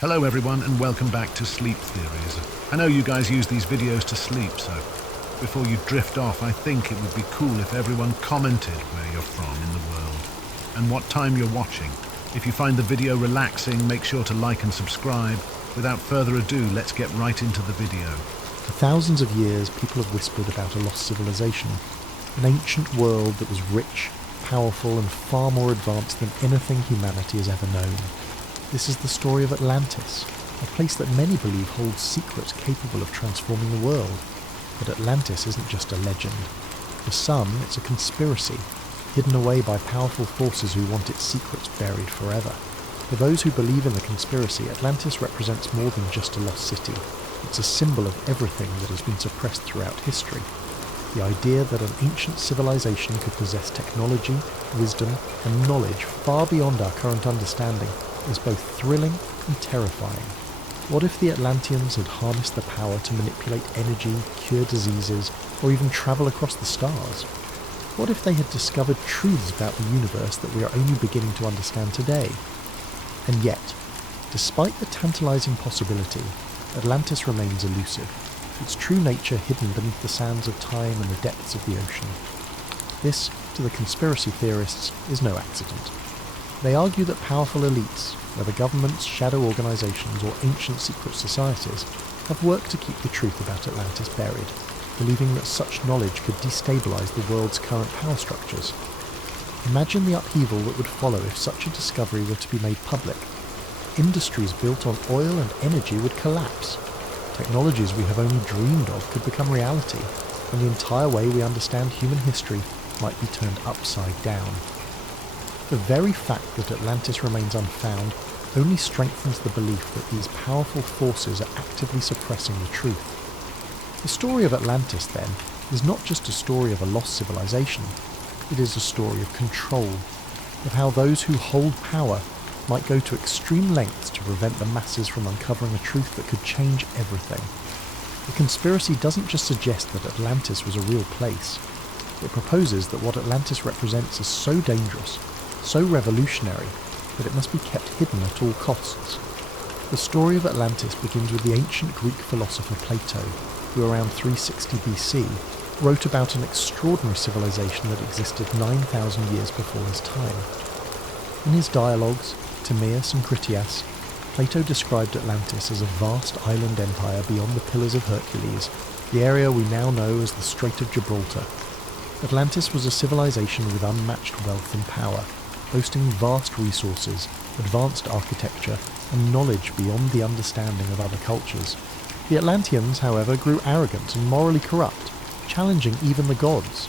Hello everyone and welcome back to Sleep Theories. I know you guys use these videos to sleep, so before you drift off, I think it would be cool if everyone commented where you're from in the world and what time you're watching. If you find the video relaxing, make sure to like and subscribe. Without further ado, let's get right into the video. For thousands of years, people have whispered about a lost civilization, an ancient world that was rich, powerful and far more advanced than anything humanity has ever known. This is the story of Atlantis, a place that many believe holds secrets capable of transforming the world. But Atlantis isn't just a legend. For some, it's a conspiracy, hidden away by powerful forces who want its secrets buried forever. For those who believe in the conspiracy, Atlantis represents more than just a lost city. It's a symbol of everything that has been suppressed throughout history. The idea that an ancient civilization could possess technology, wisdom, and knowledge far beyond our current understanding is both thrilling and terrifying. What if the Atlanteans had harnessed the power to manipulate energy, cure diseases, or even travel across the stars? What if they had discovered truths about the universe that we are only beginning to understand today? And yet, despite the tantalizing possibility, Atlantis remains elusive, its true nature hidden beneath the sands of time and the depths of the ocean. This, to the conspiracy theorists, is no accident. They argue that powerful elites, whether governments, shadow organisations or ancient secret societies, have worked to keep the truth about Atlantis buried, believing that such knowledge could destabilise the world's current power structures. Imagine the upheaval that would follow if such a discovery were to be made public. Industries built on oil and energy would collapse. Technologies we have only dreamed of could become reality, and the entire way we understand human history might be turned upside down. The very fact that Atlantis remains unfound only strengthens the belief that these powerful forces are actively suppressing the truth. The story of Atlantis, then, is not just a story of a lost civilization. It is a story of control, of how those who hold power might go to extreme lengths to prevent the masses from uncovering a truth that could change everything. The conspiracy doesn't just suggest that Atlantis was a real place. It proposes that what Atlantis represents is so dangerous, so revolutionary, that it must be kept hidden at all costs. The story of Atlantis begins with the ancient Greek philosopher Plato, who around 360 BC wrote about an extraordinary civilization that existed 9,000 years before his time. In his dialogues, Timaeus and Critias, Plato described Atlantis as a vast island empire beyond the Pillars of Hercules, the area we now know as the Strait of Gibraltar. Atlantis was a civilization with unmatched wealth and power, boasting vast resources, advanced architecture, and knowledge beyond the understanding of other cultures. The Atlanteans, however, grew arrogant and morally corrupt, challenging even the gods.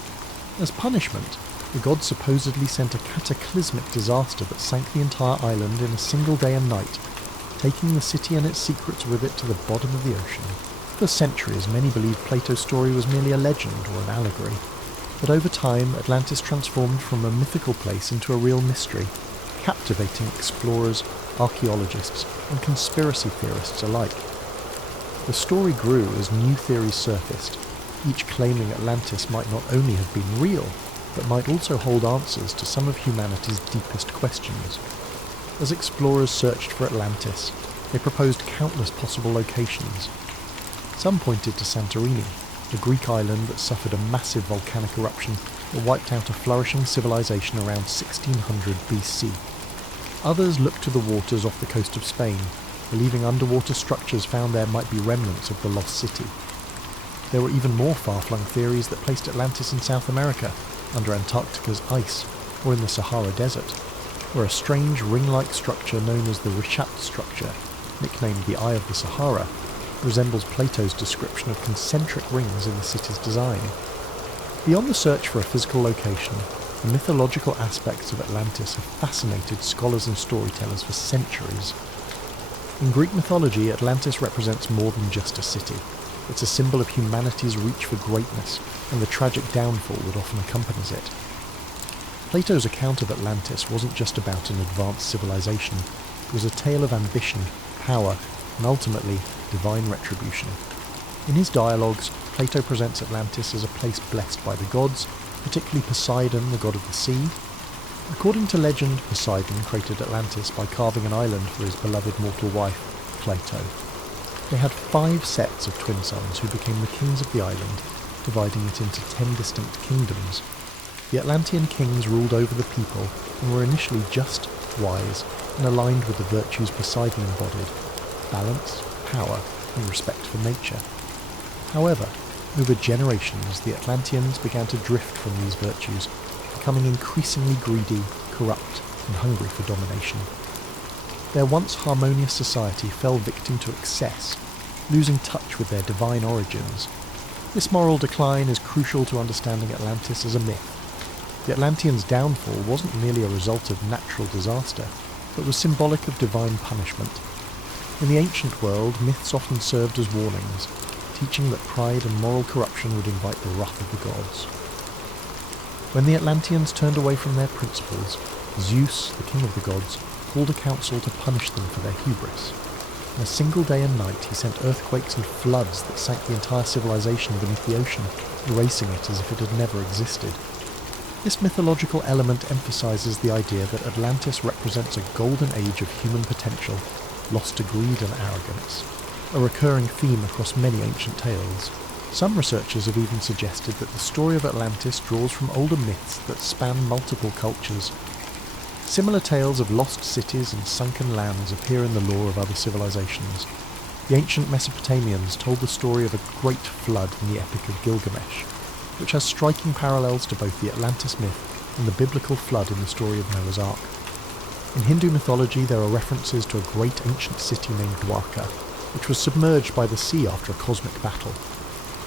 As punishment, the gods supposedly sent a cataclysmic disaster that sank the entire island in a single day and night, taking the city and its secrets with it to the bottom of the ocean. For centuries, many believed Plato's story was merely a legend or an allegory. But over time, Atlantis transformed from a mythical place into a real mystery, captivating explorers, archaeologists, and conspiracy theorists alike. The story grew as new theories surfaced, each claiming Atlantis might not only have been real, but might also hold answers to some of humanity's deepest questions. As explorers searched for Atlantis, they proposed countless possible locations. Some pointed to Santorini, a Greek island that suffered a massive volcanic eruption that wiped out a flourishing civilization around 1600 BC. Others looked to the waters off the coast of Spain, believing underwater structures found there might be remnants of the lost city. There were even more far-flung theories that placed Atlantis in South America, under Antarctica's ice, or in the Sahara Desert, where a strange ring-like structure known as the Richat structure, nicknamed the Eye of the Sahara, resembles Plato's description of concentric rings in the city's design. Beyond the search for a physical location, the mythological aspects of Atlantis have fascinated scholars and storytellers for centuries. In Greek mythology, Atlantis represents more than just a city. It's a symbol of humanity's reach for greatness and the tragic downfall that often accompanies it. Plato's account of Atlantis wasn't just about an advanced civilization. It was a tale of ambition, power, and ultimately, divine retribution. In his dialogues, Plato presents Atlantis as a place blessed by the gods, particularly Poseidon, the god of the sea. According to legend, Poseidon created Atlantis by carving an island for his beloved mortal wife, Plato. They had 5 sets of twin sons who became the kings of the island, dividing it into 10 distinct kingdoms. The Atlantean kings ruled over the people and were initially just, wise, and aligned with the virtues Poseidon embodied: balance, power, and respect for nature. However, over generations, the Atlanteans began to drift from these virtues, becoming increasingly greedy, corrupt, and hungry for domination. Their once harmonious society fell victim to excess, losing touch with their divine origins. This moral decline is crucial to understanding Atlantis as a myth. The Atlanteans' downfall wasn't merely a result of natural disaster, but was symbolic of divine punishment. In the ancient world, myths often served as warnings, teaching that pride and moral corruption would invite the wrath of the gods. When the Atlanteans turned away from their principles, Zeus, the king of the gods, called a council to punish them for their hubris. In a single day and night he sent earthquakes and floods that sank the entire civilization beneath the ocean, erasing it as if it had never existed. This mythological element emphasizes the idea that Atlantis represents a golden age of human potential, lost to greed and arrogance, a recurring theme across many ancient tales. Some researchers have even suggested that the story of Atlantis draws from older myths that span multiple cultures. Similar tales of lost cities and sunken lands appear in the lore of other civilizations. The ancient Mesopotamians told the story of a great flood in the Epic of Gilgamesh, which has striking parallels to both the Atlantis myth and the biblical flood in the story of Noah's Ark. In Hindu mythology there are references to a great ancient city named Dwarka, which was submerged by the sea after a cosmic battle.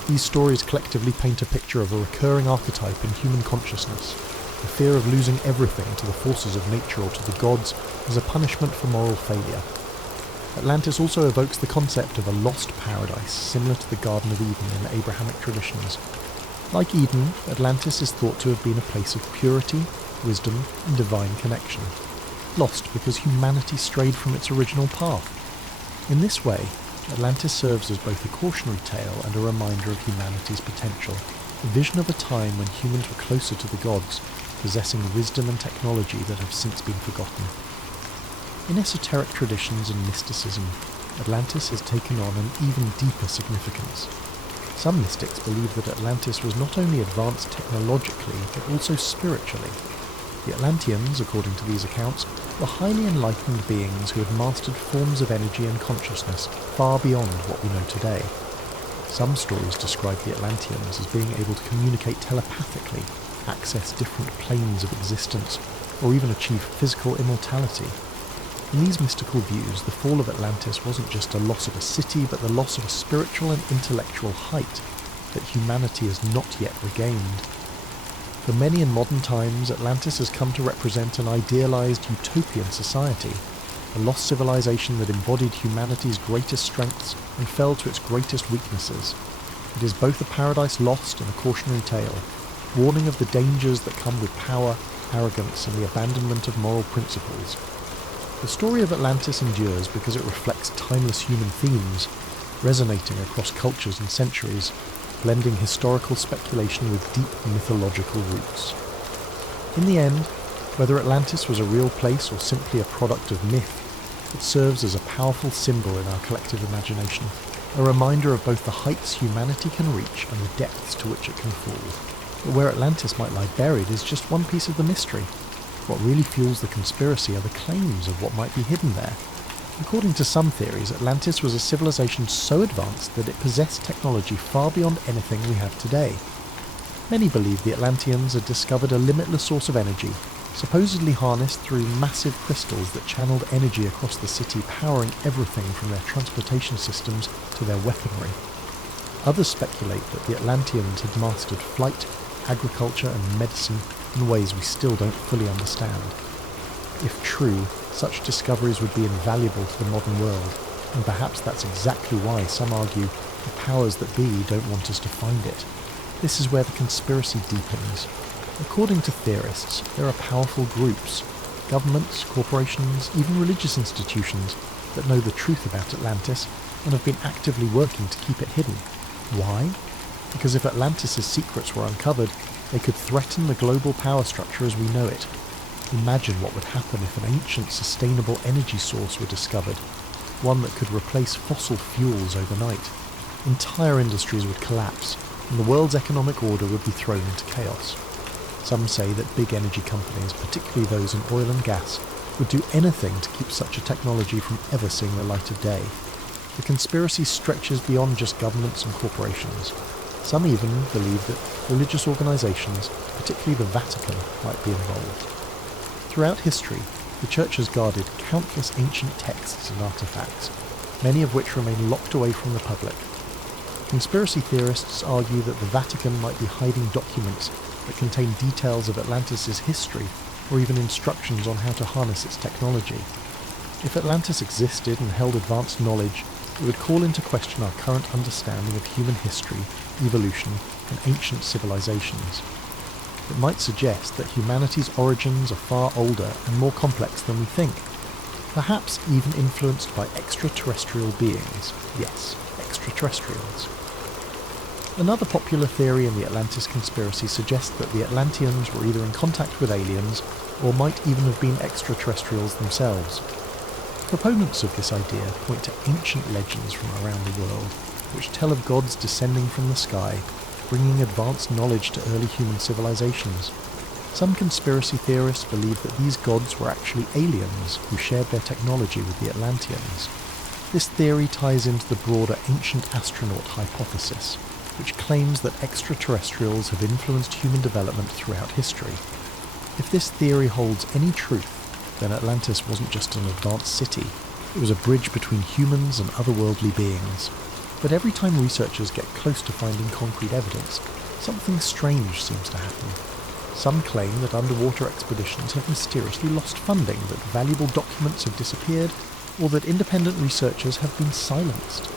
These stories collectively paint a picture of a recurring archetype in human consciousness: the fear of losing everything to the forces of nature or to the gods as a punishment for moral failure. Atlantis also evokes the concept of a lost paradise, similar to the Garden of Eden in the Abrahamic traditions. Like Eden, Atlantis is thought to have been a place of purity, wisdom, and divine connection, lost because humanity strayed from its original path. In this way, Atlantis serves as both a cautionary tale and a reminder of humanity's potential, a vision of a time when humans were closer to the gods, possessing wisdom and technology that have since been forgotten. In esoteric traditions and mysticism, Atlantis has taken on an even deeper significance. Some mystics believe that Atlantis was not only advanced technologically, but also spiritually. The Atlanteans, according to these accounts, were highly enlightened beings who had mastered forms of energy and consciousness far beyond what we know today. Some stories describe the Atlanteans as being able to communicate telepathically, access different planes of existence, or even achieve physical immortality. In these mystical views, the fall of Atlantis wasn't just a loss of a city, but the loss of a spiritual and intellectual height that humanity has not yet regained. For many in modern times, Atlantis has come to represent an idealized utopian society, a lost civilization that embodied humanity's greatest strengths and fell to its greatest weaknesses. It is both a paradise lost and a cautionary tale, warning of the dangers that come with power, arrogance, and the abandonment of moral principles. The story of Atlantis endures because it reflects timeless human themes, resonating across cultures and centuries, blending historical speculation with deep mythological roots. In the end, whether Atlantis was a real place or simply a product of myth, it serves as a powerful symbol in our collective imagination, a reminder of both the heights humanity can reach and the depths to which it can fall. But where Atlantis might lie buried is just one piece of the mystery. What really fuels the conspiracy are the claims of what might be hidden there. According to some theories, Atlantis was a civilization so advanced that it possessed technology far beyond anything we have today. Many believe the Atlanteans had discovered a limitless source of energy, supposedly harnessed through massive crystals that channeled energy across the city, powering everything from their transportation systems to their weaponry. Others speculate that the Atlanteans had mastered flight, agriculture, and medicine in ways we still don't fully understand. If true, such discoveries would be invaluable to the modern world, and perhaps that's exactly why some argue the powers that be don't want us to find it. This is where the conspiracy deepens. According to theorists, there are powerful groups, governments, corporations, even religious institutions that know the truth about Atlantis and have been actively working to keep it hidden. Why? Because if Atlantis' secrets were uncovered, they could threaten the global power structure as we know it. Imagine what would happen if an ancient, sustainable energy source were discovered. one that could replace fossil fuels overnight. Entire industries would collapse, and the world's economic order would be thrown into chaos. Some say that big energy companies, particularly those in oil and gas, would do anything to keep such a technology from ever seeing the light of day. The conspiracy stretches beyond just governments and corporations. Some even believe that religious organisations, particularly the Vatican, might be involved. Throughout history, the Church has guarded countless ancient texts and artefacts, many of which remain locked away from the public. Conspiracy theorists argue that the Vatican might be hiding documents that contain details of Atlantis' history, or even instructions on how to harness its technology. If Atlantis existed and held advanced knowledge, it would call into question our current understanding of human history, evolution, and ancient civilizations. It might suggest that humanity's origins are far older and more complex than we think, perhaps even influenced by extraterrestrial beings. Yes, extraterrestrials. Another popular theory in the Atlantis conspiracy suggests that the Atlanteans were either in contact with aliens, or might even have been extraterrestrials themselves. Proponents of this idea point to ancient legends from around the world, which tell of gods descending from the sky, bringing advanced knowledge to early human civilizations. Some conspiracy theorists believe that these gods were actually aliens who shared their technology with the Atlanteans. This theory ties into the broader ancient astronaut hypothesis, which claims that extraterrestrials have influenced human development throughout history. If this theory holds any truth, then Atlantis wasn't just an advanced city, it was a bridge between humans and otherworldly beings. But every time researchers get close to finding concrete evidence, something strange seems to happen. Some claim that underwater expeditions have mysteriously lost funding, that valuable documents have disappeared, or that independent researchers have been silenced.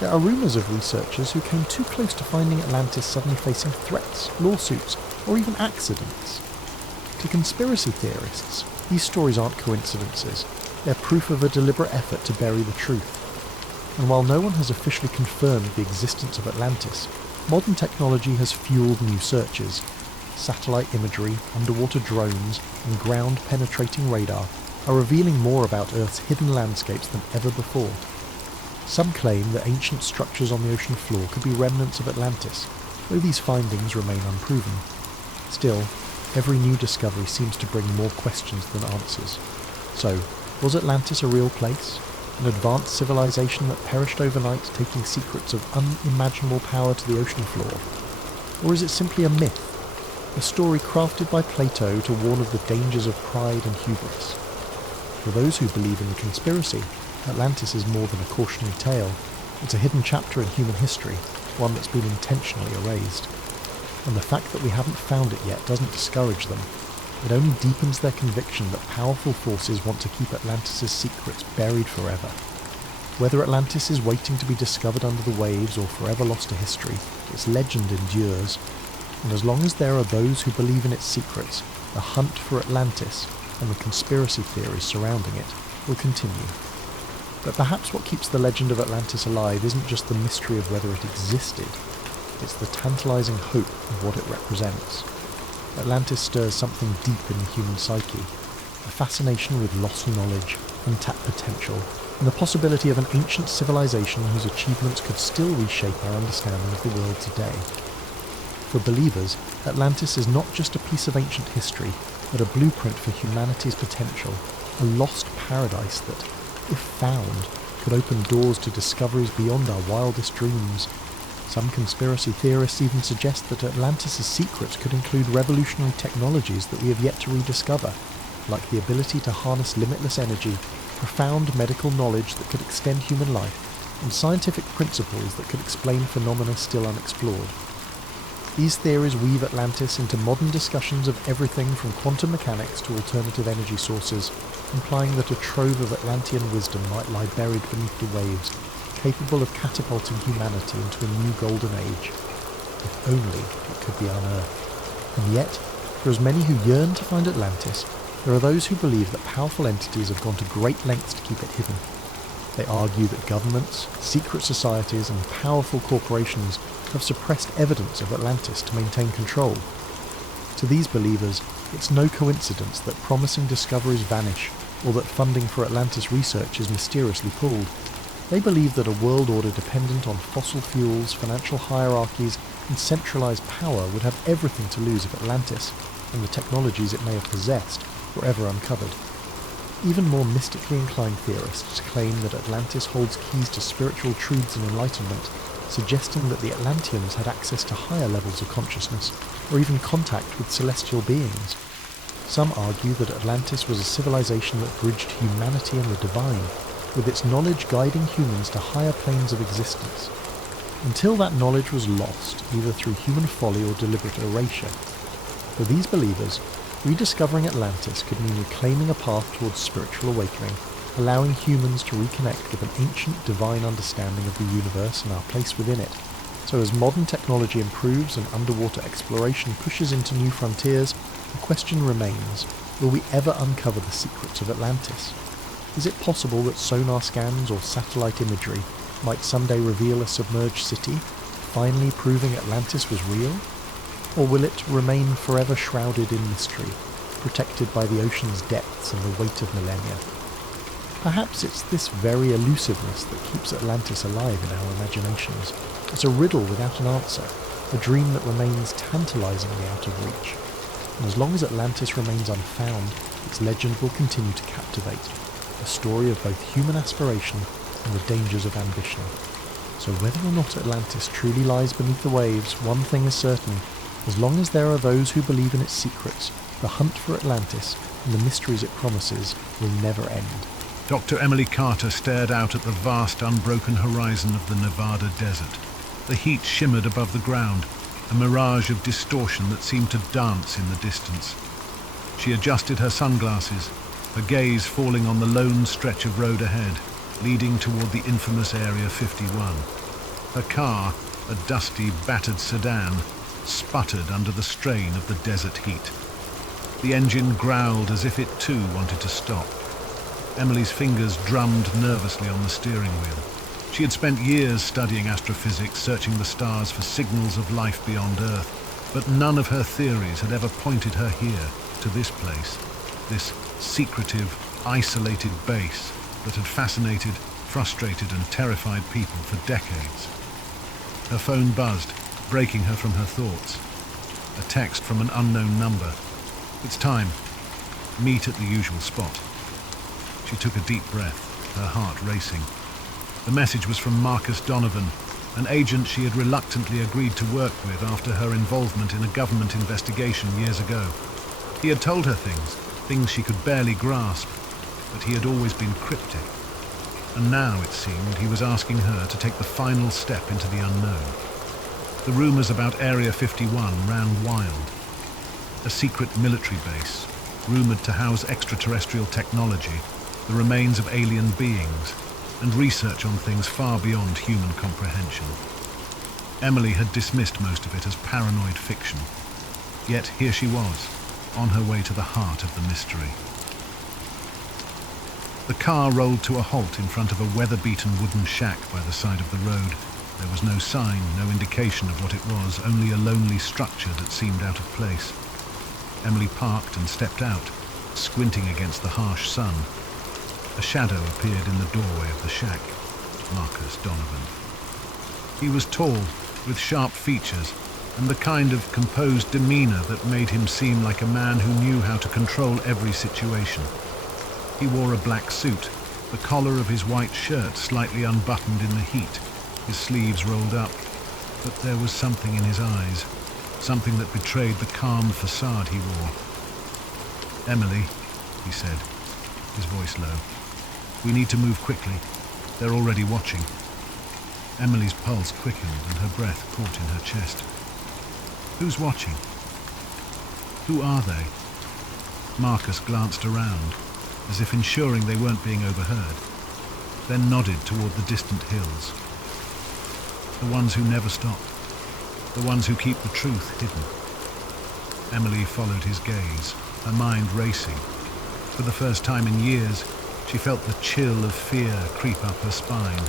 There are rumours of researchers who came too close to finding Atlantis suddenly facing threats, lawsuits, or even accidents. To conspiracy theorists, these stories aren't coincidences. They're proof of a deliberate effort to bury the truth. And while no one has officially confirmed the existence of Atlantis, modern technology has fueled new searches. Satellite imagery, underwater drones, and ground-penetrating radar are revealing more about Earth's hidden landscapes than ever before. Some claim that ancient structures on the ocean floor could be remnants of Atlantis, though these findings remain unproven. Still, every new discovery seems to bring more questions than answers. So, was Atlantis a real place? An advanced civilization that perished overnight, taking secrets of unimaginable power to the ocean floor? Or is it simply a myth? A story crafted by Plato to warn of the dangers of pride and hubris? For those who believe in the conspiracy, Atlantis is more than a cautionary tale. It's a hidden chapter in human history, one that's been intentionally erased. And the fact that we haven't found it yet doesn't discourage them. It only deepens their conviction that powerful forces want to keep Atlantis' secrets buried forever. Whether Atlantis is waiting to be discovered under the waves or forever lost to history, its legend endures. And as long as there are those who believe in its secrets, the hunt for Atlantis and the conspiracy theories surrounding it will continue. But perhaps what keeps the legend of Atlantis alive isn't just the mystery of whether it existed, it's the tantalizing hope of what it represents. Atlantis stirs something deep in the human psyche, a fascination with lost knowledge, untapped potential, and the possibility of an ancient civilization whose achievements could still reshape our understanding of the world today. For believers, Atlantis is not just a piece of ancient history, but a blueprint for humanity's potential, a lost paradise that, if found, could open doors to discoveries beyond our wildest dreams. Some conspiracy theorists even suggest that Atlantis' secrets could include revolutionary technologies that we have yet to rediscover, like the ability to harness limitless energy, profound medical knowledge that could extend human life, and scientific principles that could explain phenomena still unexplored. These theories weave Atlantis into modern discussions of everything from quantum mechanics to alternative energy sources, implying that a trove of Atlantean wisdom might lie buried beneath the waves, capable of catapulting humanity into a new golden age. If only it could be unearthed. And yet, for as many who yearn to find Atlantis, there are those who believe that powerful entities have gone to great lengths to keep it hidden. They argue that governments, secret societies, and powerful corporations have suppressed evidence of Atlantis to maintain control. To these believers, it's no coincidence that promising discoveries vanish or that funding for Atlantis research is mysteriously pulled. They believe that a world order dependent on fossil fuels, financial hierarchies, and centralized power would have everything to lose if Atlantis, and the technologies it may have possessed, were ever uncovered. Even more mystically inclined theorists claim that Atlantis holds keys to spiritual truths and enlightenment, suggesting that the Atlanteans had access to higher levels of consciousness, or even contact with celestial beings. Some argue that Atlantis was a civilization that bridged humanity and the divine, with its knowledge guiding humans to higher planes of existence, until that knowledge was lost, either through human folly or deliberate erasure. For these believers, rediscovering Atlantis could mean reclaiming a path towards spiritual awakening, allowing humans to reconnect with an ancient divine understanding of the universe and our place within it. So as modern technology improves and underwater exploration pushes into new frontiers, the question remains, will we ever uncover the secrets of Atlantis? Is it possible that sonar scans or satellite imagery might someday reveal a submerged city, finally proving Atlantis was real? Or will it remain forever shrouded in mystery, protected by the ocean's depths and the weight of millennia? Perhaps it's this very elusiveness that keeps Atlantis alive in our imaginations. It's a riddle without an answer, a dream that remains tantalizingly out of reach. And as long as Atlantis remains unfound, its legend will continue to captivate, a story of both human aspiration and the dangers of ambition. So whether or not Atlantis truly lies beneath the waves, one thing is certain: as long as there are those who believe in its secrets, the hunt for Atlantis and the mysteries it promises will never end. Dr. Emily Carter stared out at the vast, unbroken horizon of the Nevada desert. The heat shimmered above the ground, a mirage of distortion that seemed to dance in the distance. She adjusted her sunglasses, her gaze falling on the lone stretch of road ahead, leading toward the infamous Area 51. Her car, a dusty, battered sedan, sputtered under the strain of the desert heat. The engine growled as if it too wanted to stop. Emily's fingers drummed nervously on the steering wheel. She had spent years studying astrophysics, searching the stars for signals of life beyond Earth, but none of her theories had ever pointed her here, to this place, this secretive, isolated base that had fascinated, frustrated and terrified people for decades. Her phone buzzed, breaking her from her thoughts. A text from an unknown number. "It's time. Meet at the usual spot." She took a deep breath, her heart racing. The message was from Marcus Donovan, an agent she had reluctantly agreed to work with after her involvement in a government investigation years ago. He had told her things she could barely grasp, but he had always been cryptic. And now, it seemed, he was asking her to take the final step into the unknown. The rumors about Area 51 ran wild. A secret military base, rumored to house extraterrestrial technology, the remains of alien beings, and research on things far beyond human comprehension. Emily had dismissed most of it as paranoid fiction. Yet here she was, on her way to the heart of the mystery. The car rolled to a halt in front of a weather-beaten wooden shack by the side of the road. There was no sign, no indication of what it was, only a lonely structure that seemed out of place. Emily parked and stepped out, squinting against the harsh sun. A shadow appeared in the doorway of the shack. Marcus Donovan. He was tall, with sharp features, and the kind of composed demeanor that made him seem like a man who knew how to control every situation. He wore a black suit, the collar of his white shirt slightly unbuttoned in the heat, his sleeves rolled up, but there was something in his eyes, something that betrayed the calm facade he wore. "Emily," he said, his voice low, "we need to move quickly. They're already watching." Emily's pulse quickened and her breath caught in her chest. "Who's watching? Who are they?" Marcus glanced around, as if ensuring they weren't being overheard, then nodded toward the distant hills. "The ones who never stop. The ones who keep the truth hidden." Emily followed his gaze, her mind racing. For the first time in years, she felt the chill of fear creep up her spine.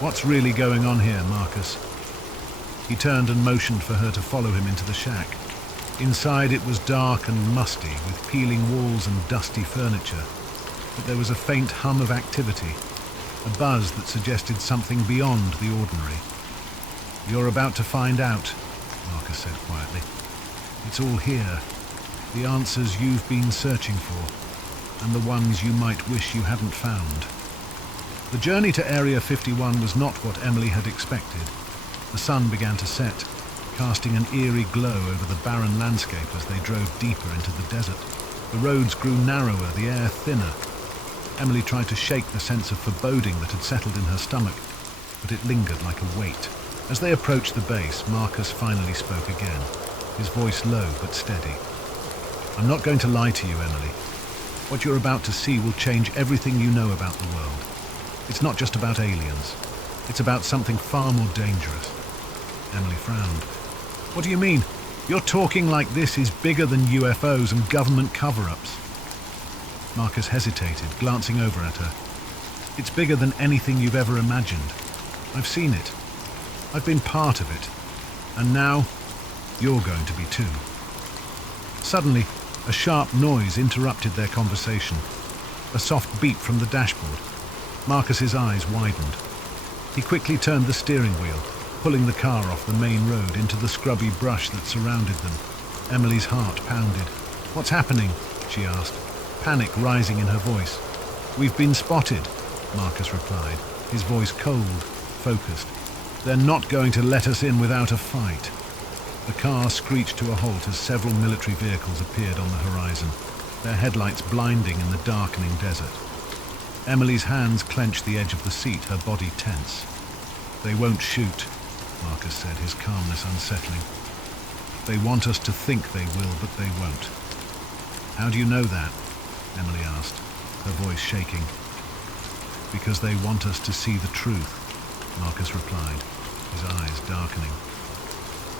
"What's really going on here, Marcus?" He turned and motioned for her to follow him into the shack. Inside it was dark and musty, with peeling walls and dusty furniture. but there was a faint hum of activity, a buzz that suggested something beyond the ordinary. "You're about to find out," Marcus said quietly. "It's all here, the answers you've been searching for, and the ones you might wish you hadn't found." The journey to Area 51 was not what Emily had expected. The sun began to set, casting an eerie glow over the barren landscape as they drove deeper into the desert. The roads grew narrower, the air thinner. Emily tried to shake the sense of foreboding that had settled in her stomach, but it lingered like a weight. As they approached the base, Marcus finally spoke again, his voice low but steady. "I'm not going to lie to you, Emily. What you're about to see will change everything you know about the world. It's not just about aliens. It's about something far more dangerous." Emily frowned. "What do you mean? You're talking like this is bigger than UFOs and government cover-ups." Marcus hesitated, glancing over at her. "It's bigger than anything you've ever imagined. I've seen it. I've been part of it. And now, you're going to be too." Suddenly, a sharp noise interrupted their conversation. A soft beep from the dashboard. Marcus's eyes widened. He quickly turned the steering wheel, pulling the car off the main road into the scrubby brush that surrounded them. Emily's heart pounded. "What's happening?" she asked, panic rising in her voice. "We've been spotted," Marcus replied, his voice cold, focused. "They're not going to let us in without a fight." The car screeched to a halt as several military vehicles appeared on the horizon, their headlights blinding in the darkening desert. Emily's hands clenched the edge of the seat, her body tense. "They won't shoot," Marcus said, his calmness unsettling. "They want us to think they will, but they won't." "How do you know that?" Emily asked, her voice shaking. "Because they want us to see the truth," Marcus replied, his eyes darkening.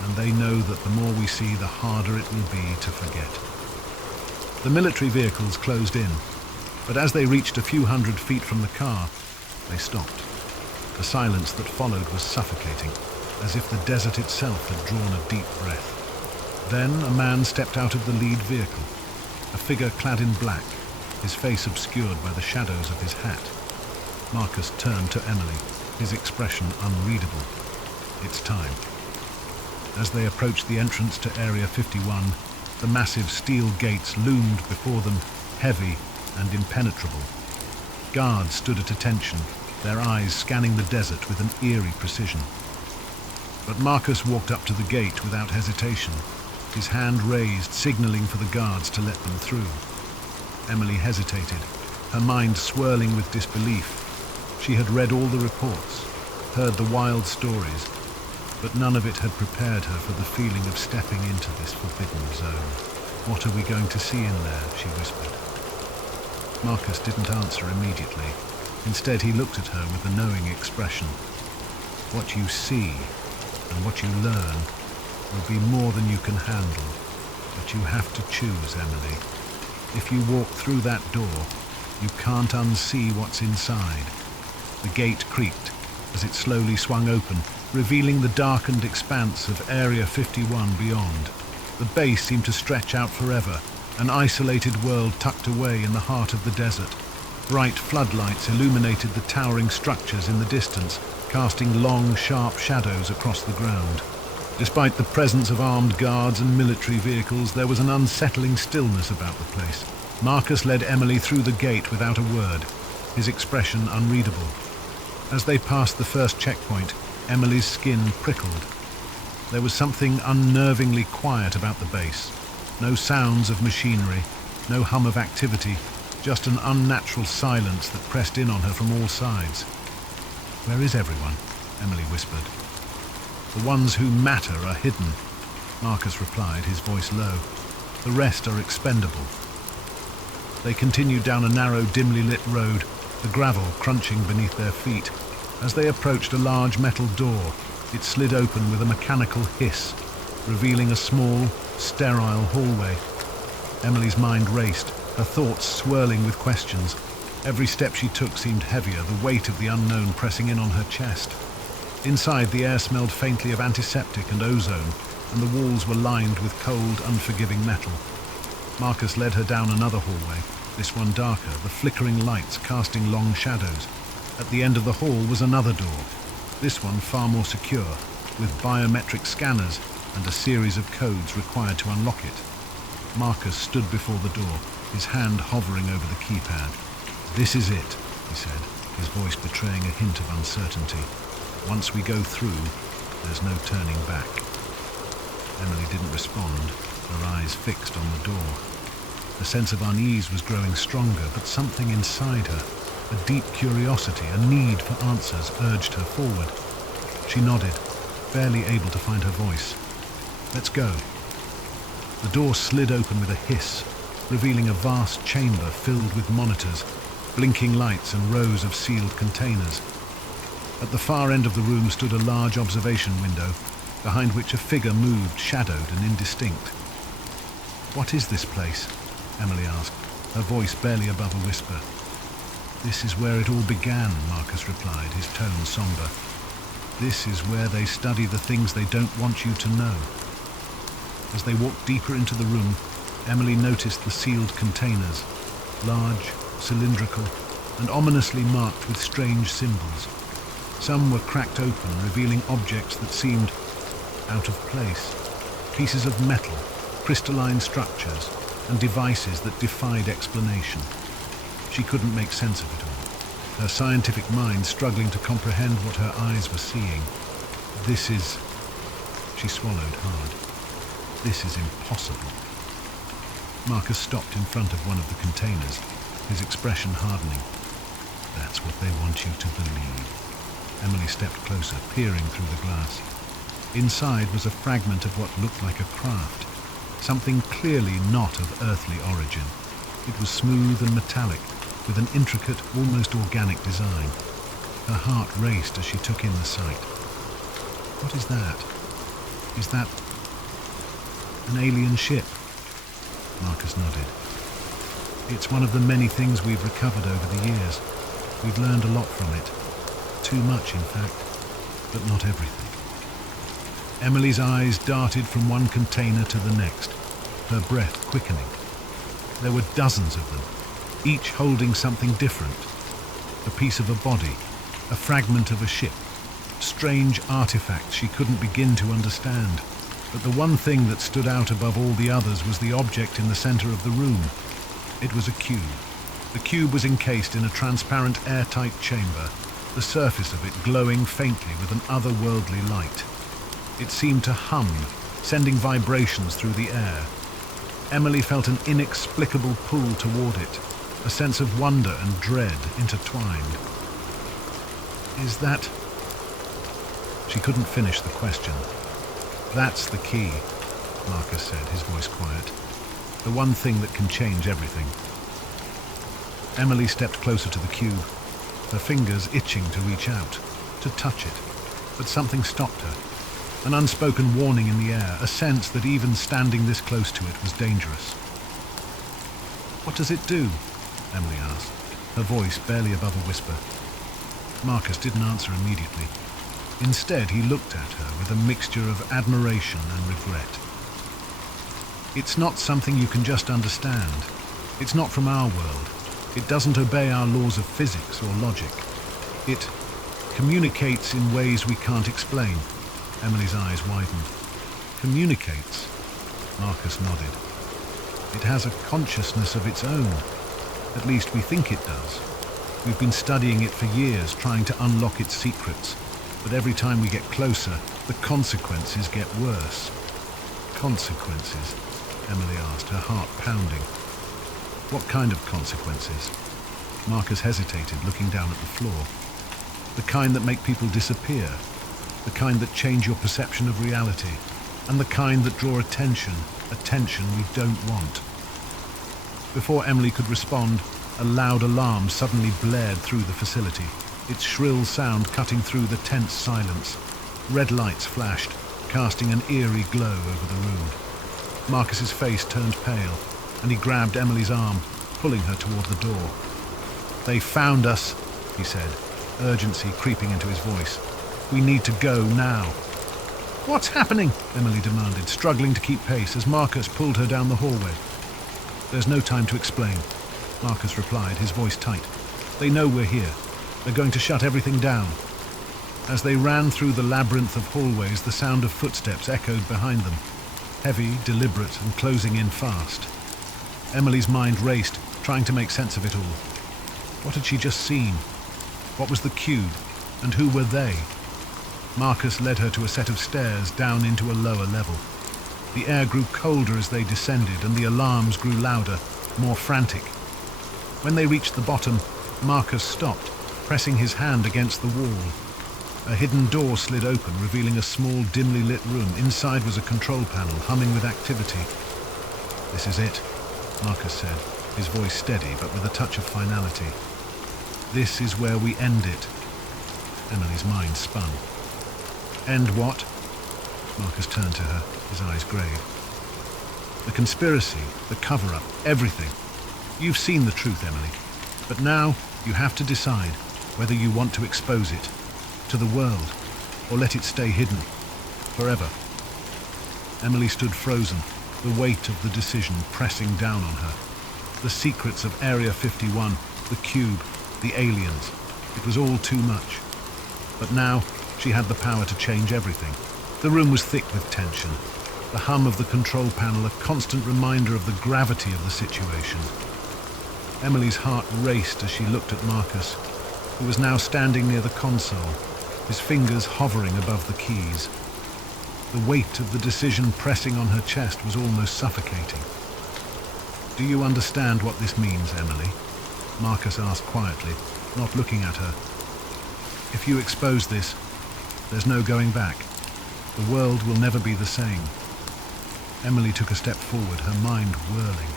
"And they know that the more we see, the harder it will be to forget." The military vehicles closed in, but as they reached a few hundred feet from the car, they stopped. The silence that followed was suffocating, as if the desert itself had drawn a deep breath. Then a man stepped out of the lead vehicle, a figure clad in black, his face obscured by the shadows of his hat. Marcus turned to Emily, his expression unreadable. "It's time." As they approached the entrance to Area 51, the massive steel gates loomed before them, heavy and impenetrable. Guards stood at attention, their eyes scanning the desert with an eerie precision. But Marcus walked up to the gate without hesitation, his hand raised, signaling for the guards to let them through. Emily hesitated, her mind swirling with disbelief. She had read all the reports, heard the wild stories, but none of it had prepared her for the feeling of stepping into this forbidden zone. "What are we going to see in there?" she whispered. Marcus didn't answer immediately. Instead, he looked at her with a knowing expression. "What you see and what you learn will be more than you can handle, but you have to choose, Emily. If you walk through that door, you can't unsee what's inside." The gate creaked as it slowly swung open, revealing the darkened expanse of Area 51 beyond. The base seemed to stretch out forever, an isolated world tucked away in the heart of the desert. Bright floodlights illuminated the towering structures in the distance, casting long, sharp shadows across the ground. Despite the presence of armed guards and military vehicles, there was an unsettling stillness about the place. Marcus led Emily through the gate without a word, his expression unreadable. As they passed the first checkpoint, Emily's skin prickled. There was something unnervingly quiet about the base. No sounds of machinery, no hum of activity, just an unnatural silence that pressed in on her from all sides. "Where is everyone?" Emily whispered. "The ones who matter are hidden," Marcus replied, his voice low. "The rest are expendable." They continued down a narrow, dimly lit road, the gravel crunching beneath their feet. As they approached a large metal door, it slid open with a mechanical hiss, revealing a small, sterile hallway. Emily's mind raced, her thoughts swirling with questions. Every step she took seemed heavier, the weight of the unknown pressing in on her chest. Inside, the air smelled faintly of antiseptic and ozone, and the walls were lined with cold, unforgiving metal. Marcus led her down another hallway, this one darker, the flickering lights casting long shadows. At the end of the hall was another door, this one far more secure, with biometric scanners and a series of codes required to unlock it. Marcus stood before the door, his hand hovering over the keypad. "This is it," he said, his voice betraying a hint of uncertainty. "Once we go through, there's no turning back." Emily didn't respond, her eyes fixed on the door. The sense of unease was growing stronger, but something inside her, a deep curiosity, a need for answers, urged her forward. She nodded, barely able to find her voice. "Let's go." The door slid open with a hiss, revealing a vast chamber filled with monitors, blinking lights and rows of sealed containers. At the far end of the room stood a large observation window, behind which a figure moved, shadowed and indistinct. "What is this place?" Emily asked, her voice barely above a whisper. "This is where it all began," Marcus replied, his tone somber. "This is where they study the things they don't want you to know." As they walked deeper into the room, Emily noticed the sealed containers, large, cylindrical, and ominously marked with strange symbols. Some were cracked open, revealing objects that seemed out of place, pieces of metal, crystalline structures, and devices that defied explanation. She couldn't make sense of it all, her scientific mind struggling to comprehend what her eyes were seeing. "This is..." She swallowed hard. "This is impossible." Marcus stopped in front of one of the containers, his expression hardening. "That's what they want you to believe." Emily stepped closer, peering through the glass. Inside was a fragment of what looked like a craft, something clearly not of earthly origin. It was smooth and metallic, with an intricate, almost organic design. Her heart raced as she took in the sight. "What is that? Is that an alien ship?" Marcus nodded. "It's one of the many things we've recovered over the years. We've learned a lot from it. Too much, in fact, but not everything." Emily's eyes darted from one container to the next, her breath quickening. There were dozens of them, each holding something different. A piece of a body, a fragment of a ship, strange artifacts she couldn't begin to understand. But the one thing that stood out above all the others was the object in the center of the room. It was a cube. The cube was encased in a transparent airtight chamber, the surface of it glowing faintly with an otherworldly light. It seemed to hum, sending vibrations through the air. Emily felt an inexplicable pull toward it, a sense of wonder and dread intertwined. "Is that..." She couldn't finish the question. "That's the key," Marcus said, his voice quiet. "The one thing that can change everything." Emily stepped closer to the cube, her fingers itching to reach out, to touch it. But something stopped her. An unspoken warning in the air, a sense that even standing this close to it was dangerous. "What does it do?" Emily asked, her voice barely above a whisper. Marcus didn't answer immediately. Instead, he looked at her with a mixture of admiration and regret. "It's not something you can just understand. It's not from our world. It doesn't obey our laws of physics or logic. It communicates in ways we can't explain." Emily's eyes widened. "Communicates?" Marcus nodded. "It has a consciousness of its own. At least we think it does. We've been studying it for years, trying to unlock its secrets. But every time we get closer, the consequences get worse." "Consequences?" Emily asked, her heart pounding. "What kind of consequences?" Marcus hesitated, looking down at the floor. "The kind that make people disappear, the kind that change your perception of reality, and the kind that draw attention we don't want." Before Emily could respond, a loud alarm suddenly blared through the facility, its shrill sound cutting through the tense silence. Red lights flashed, casting an eerie glow over the room. Marcus's face turned pale, and he grabbed Emily's arm, pulling her toward the door. "They found us," he said, urgency creeping into his voice. "We need to go now." "What's happening?" Emily demanded, struggling to keep pace as Marcus pulled her down the hallway. "There's no time to explain. Marcus replied, his voice tight. "They know we're here. They're going to shut everything down." As they ran through the labyrinth of hallways, the sound of footsteps echoed behind them, heavy, deliberate, and closing in fast. Emily's mind raced, trying to make sense of it all. What had she just seen? What was the cube? And who were they? Marcus led her to a set of stairs down into a lower level. The air grew colder as they descended, and the alarms grew louder, more frantic. When they reached the bottom, Marcus stopped, pressing his hand against the wall. A hidden door slid open, revealing a small, dimly lit room. Inside was a control panel, humming with activity. "This is it," Marcus said, his voice steady but with a touch of finality. "This is where we end it." Emily's mind spun. "End what?" Marcus turned to her, his eyes grave. "The conspiracy, the cover-up, everything. You've seen the truth, Emily. But now you have to decide whether you want to expose it to the world or let it stay hidden forever." Emily stood frozen, the weight of the decision pressing down on her. The secrets of Area 51, the cube, the aliens. It was all too much. But now she had the power to change everything. The room was thick with tension. The hum of the control panel, a constant reminder of the gravity of the situation. Emily's heart raced as she looked at Marcus, who was now standing near the console, his fingers hovering above the keys. The weight of the decision pressing on her chest was almost suffocating. "Do you understand what this means, Emily?" Marcus asked quietly, not looking at her. "If you expose this, there's no going back. The world will never be the same." Emily took a step forward, her mind whirling.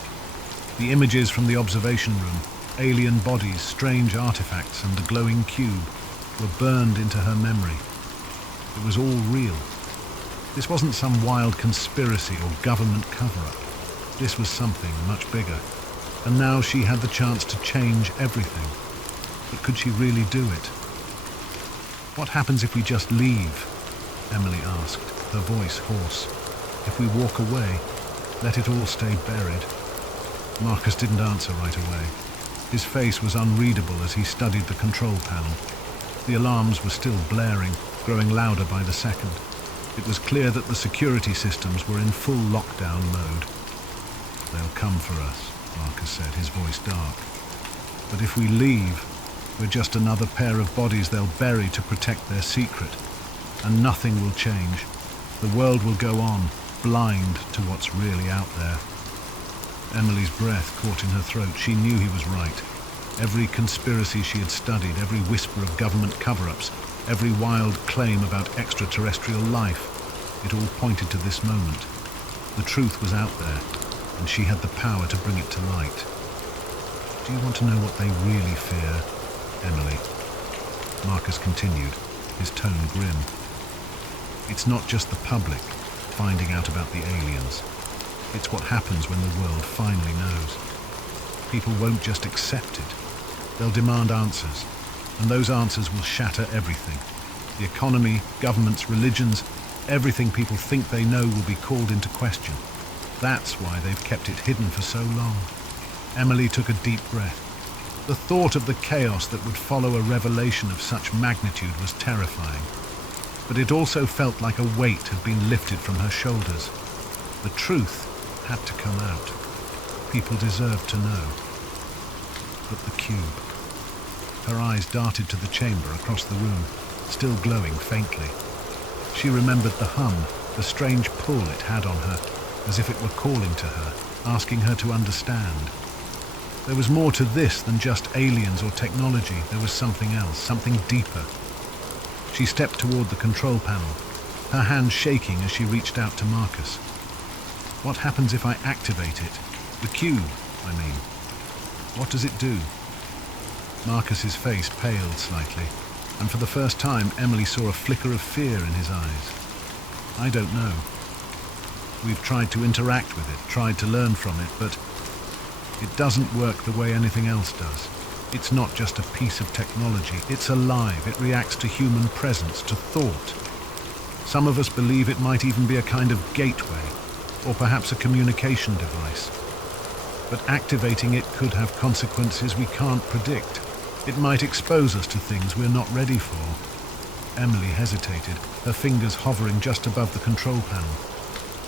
The images from the observation room, alien bodies, strange artifacts, and the glowing cube were burned into her memory. It was all real. This wasn't some wild conspiracy or government cover-up. This was something much bigger. And now she had the chance to change everything. But could she really do it? "What happens if we just leave?" Emily asked, her voice hoarse. "If we walk away, let it all stay buried?" Marcus didn't answer right away. His face was unreadable as he studied the control panel. The alarms were still blaring, growing louder by the second. It was clear that the security systems were in full lockdown mode. "They'll come for us," Marcus said, his voice dark. "But if we leave, we're just another pair of bodies they'll bury to protect their secret. And nothing will change. The world will go on, blind to what's really out there." Emily's breath caught in her throat. She knew he was right. Every conspiracy she had studied, every whisper of government cover-ups, every wild claim about extraterrestrial life, it all pointed to this moment. The truth was out there, and she had the power to bring it to light. "Do you want to know what they really fear, Emily?" Marcus continued, his tone grim. "It's not just the public finding out about the aliens. It's what happens when the world finally knows. People won't just accept it. They'll demand answers, and those answers will shatter everything. The economy, governments, religions, everything people think they know will be called into question. That's why they've kept it hidden for so long." Emily took a deep breath. The thought of the chaos that would follow a revelation of such magnitude was terrifying. But it also felt like a weight had been lifted from her shoulders. The truth had to come out. People deserved to know. But the cube. Her eyes darted to the chamber across the room, still glowing faintly. She remembered the hum, the strange pull it had on her, as if it were calling to her, asking her to understand. There was more to this than just aliens or technology. There was something else, something deeper. She stepped toward the control panel, her hand shaking as she reached out to Marcus. "What happens if I activate it? The cube, I mean. What does it do?" Marcus's face paled slightly, and for the first time Emily saw a flicker of fear in his eyes. "I don't know. We've tried to interact with it, tried to learn from it, but it doesn't work the way anything else does. It's not just a piece of technology. It's alive. It reacts to human presence, to thought. Some of us believe it might even be a kind of gateway, or perhaps a communication device. but activating it could have consequences we can't predict. It might expose us to things we're not ready for. Emily hesitated, her fingers hovering just above the control panel.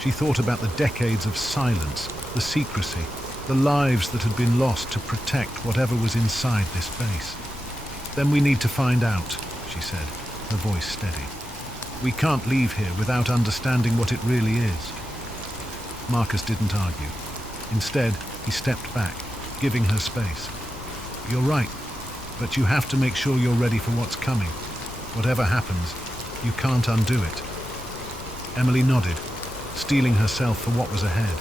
She thought about the decades of silence, the secrecy, the lives that had been lost to protect whatever was inside this base. "Then we need to find out," she said, her voice steady. "We can't leave here without understanding what it really is." Marcus didn't argue. Instead, he stepped back, giving her space. "You're right, but you have to make sure you're ready for what's coming. Whatever happens, you can't undo it." Emily nodded, steeling herself for what was ahead.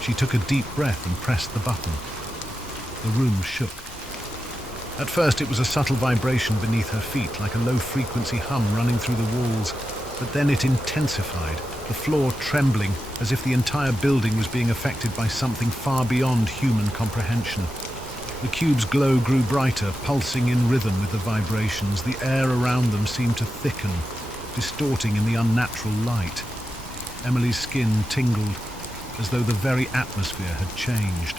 She took a deep breath and pressed the button. The room shook. At first it was a subtle vibration beneath her feet, like a low-frequency hum running through the walls, but then it intensified, the floor trembling as if the entire building was being affected by something far beyond human comprehension. The cube's glow grew brighter, pulsing in rhythm with the vibrations. The air around them seemed to thicken, distorting in the unnatural light. Emily's skin tingled, as though the very atmosphere had changed.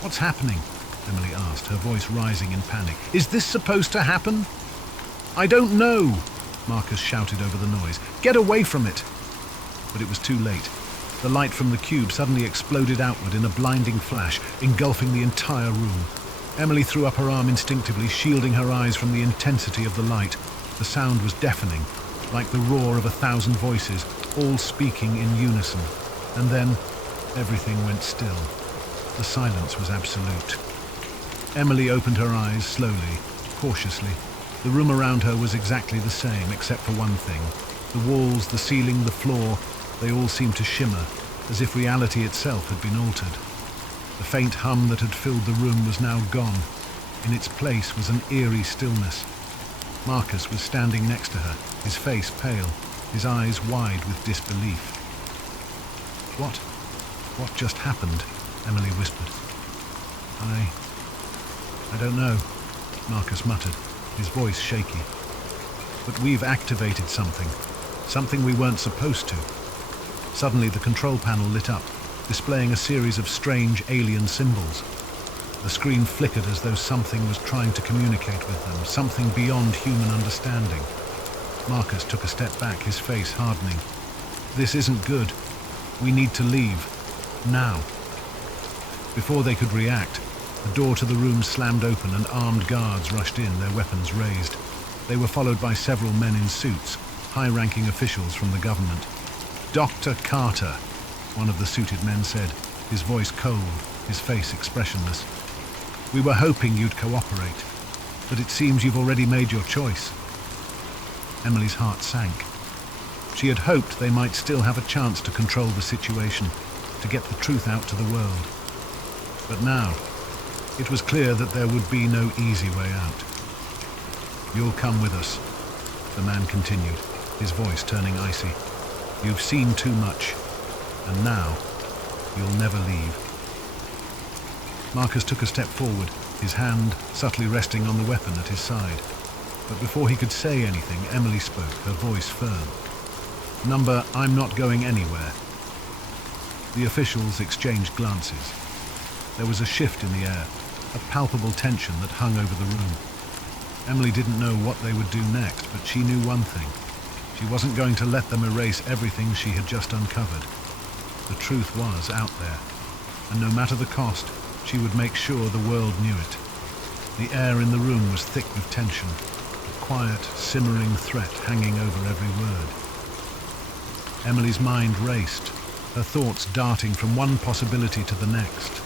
"What's happening?" Emily asked, her voice rising in panic. "Is this supposed to happen?" "I don't know," Marcus shouted over the noise. "Get away from it!" But it was too late. The light from the cube suddenly exploded outward in a blinding flash, engulfing the entire room. Emily threw up her arm instinctively, shielding her eyes from the intensity of the light. The sound was deafening, like the roar of 1,000 voices, all speaking in unison. And then everything went still. The silence was absolute. Emily opened her eyes slowly, cautiously. The room around her was exactly the same, except for one thing. The walls, the ceiling, the floor, they all seemed to shimmer, as if reality itself had been altered. The faint hum that had filled the room was now gone. In its place was an eerie stillness. Marcus was standing next to her, his face pale, his eyes wide with disbelief. What just happened?" Emily whispered. I don't know," Marcus muttered, his voice shaky. "But we've activated something we weren't supposed to." Suddenly the control panel lit up, displaying a series of strange alien symbols. The screen flickered as though something was trying to communicate with them, something beyond human understanding. Marcus took a step back, his face hardening. "This isn't good. We need to leave. Now." Before they could react, the door to the room slammed open and armed guards rushed in, their weapons raised. They were followed by several men in suits, high-ranking officials from the government. "Dr. Carter," one of the suited men said, his voice cold, his face expressionless. "We were hoping you'd cooperate, but it seems you've already made your choice." Emily's heart sank. She had hoped they might still have a chance to control the situation, to get the truth out to the world. But now, it was clear that there would be no easy way out. "You'll come with us," the man continued, his voice turning icy. "You've seen too much, and now you'll never leave." Marcus took a step forward, his hand subtly resting on the weapon at his side. But before he could say anything, Emily spoke, her voice firm. "Number, I'm not going anywhere." The officials exchanged glances. There was a shift in the air, a palpable tension that hung over the room. Emily didn't know what they would do next, but she knew one thing. She wasn't going to let them erase everything she had just uncovered. The truth was out there, and no matter the cost, she would make sure the world knew it. The air in the room was thick with tension, a quiet, simmering threat hanging over every word. Emily's mind raced, her thoughts darting from one possibility to the next.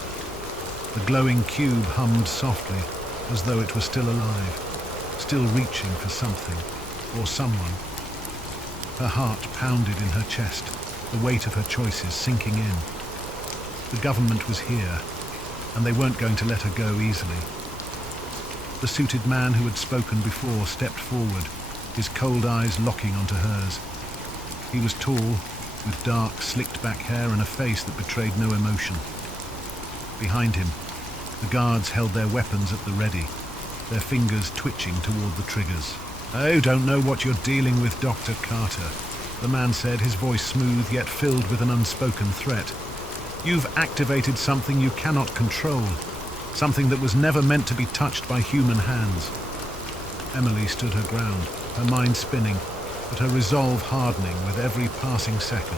The glowing cube hummed softly, as though it was still alive, still reaching for something, or someone. Her heart pounded in her chest, the weight of her choices sinking in. The government was here, and they weren't going to let her go easily. The suited man who had spoken before stepped forward, his cold eyes locking onto hers. He was tall, with dark, slicked-back hair and a face that betrayed no emotion. Behind him, the guards held their weapons at the ready, their fingers twitching toward the triggers. "Oh, don't know what you're dealing with, Dr. Carter," the man said, his voice smooth yet filled with an unspoken threat. You've activated something you cannot control, something that was never meant to be touched by human hands. Emily stood her ground, her mind spinning, but her resolve hardening with every passing second.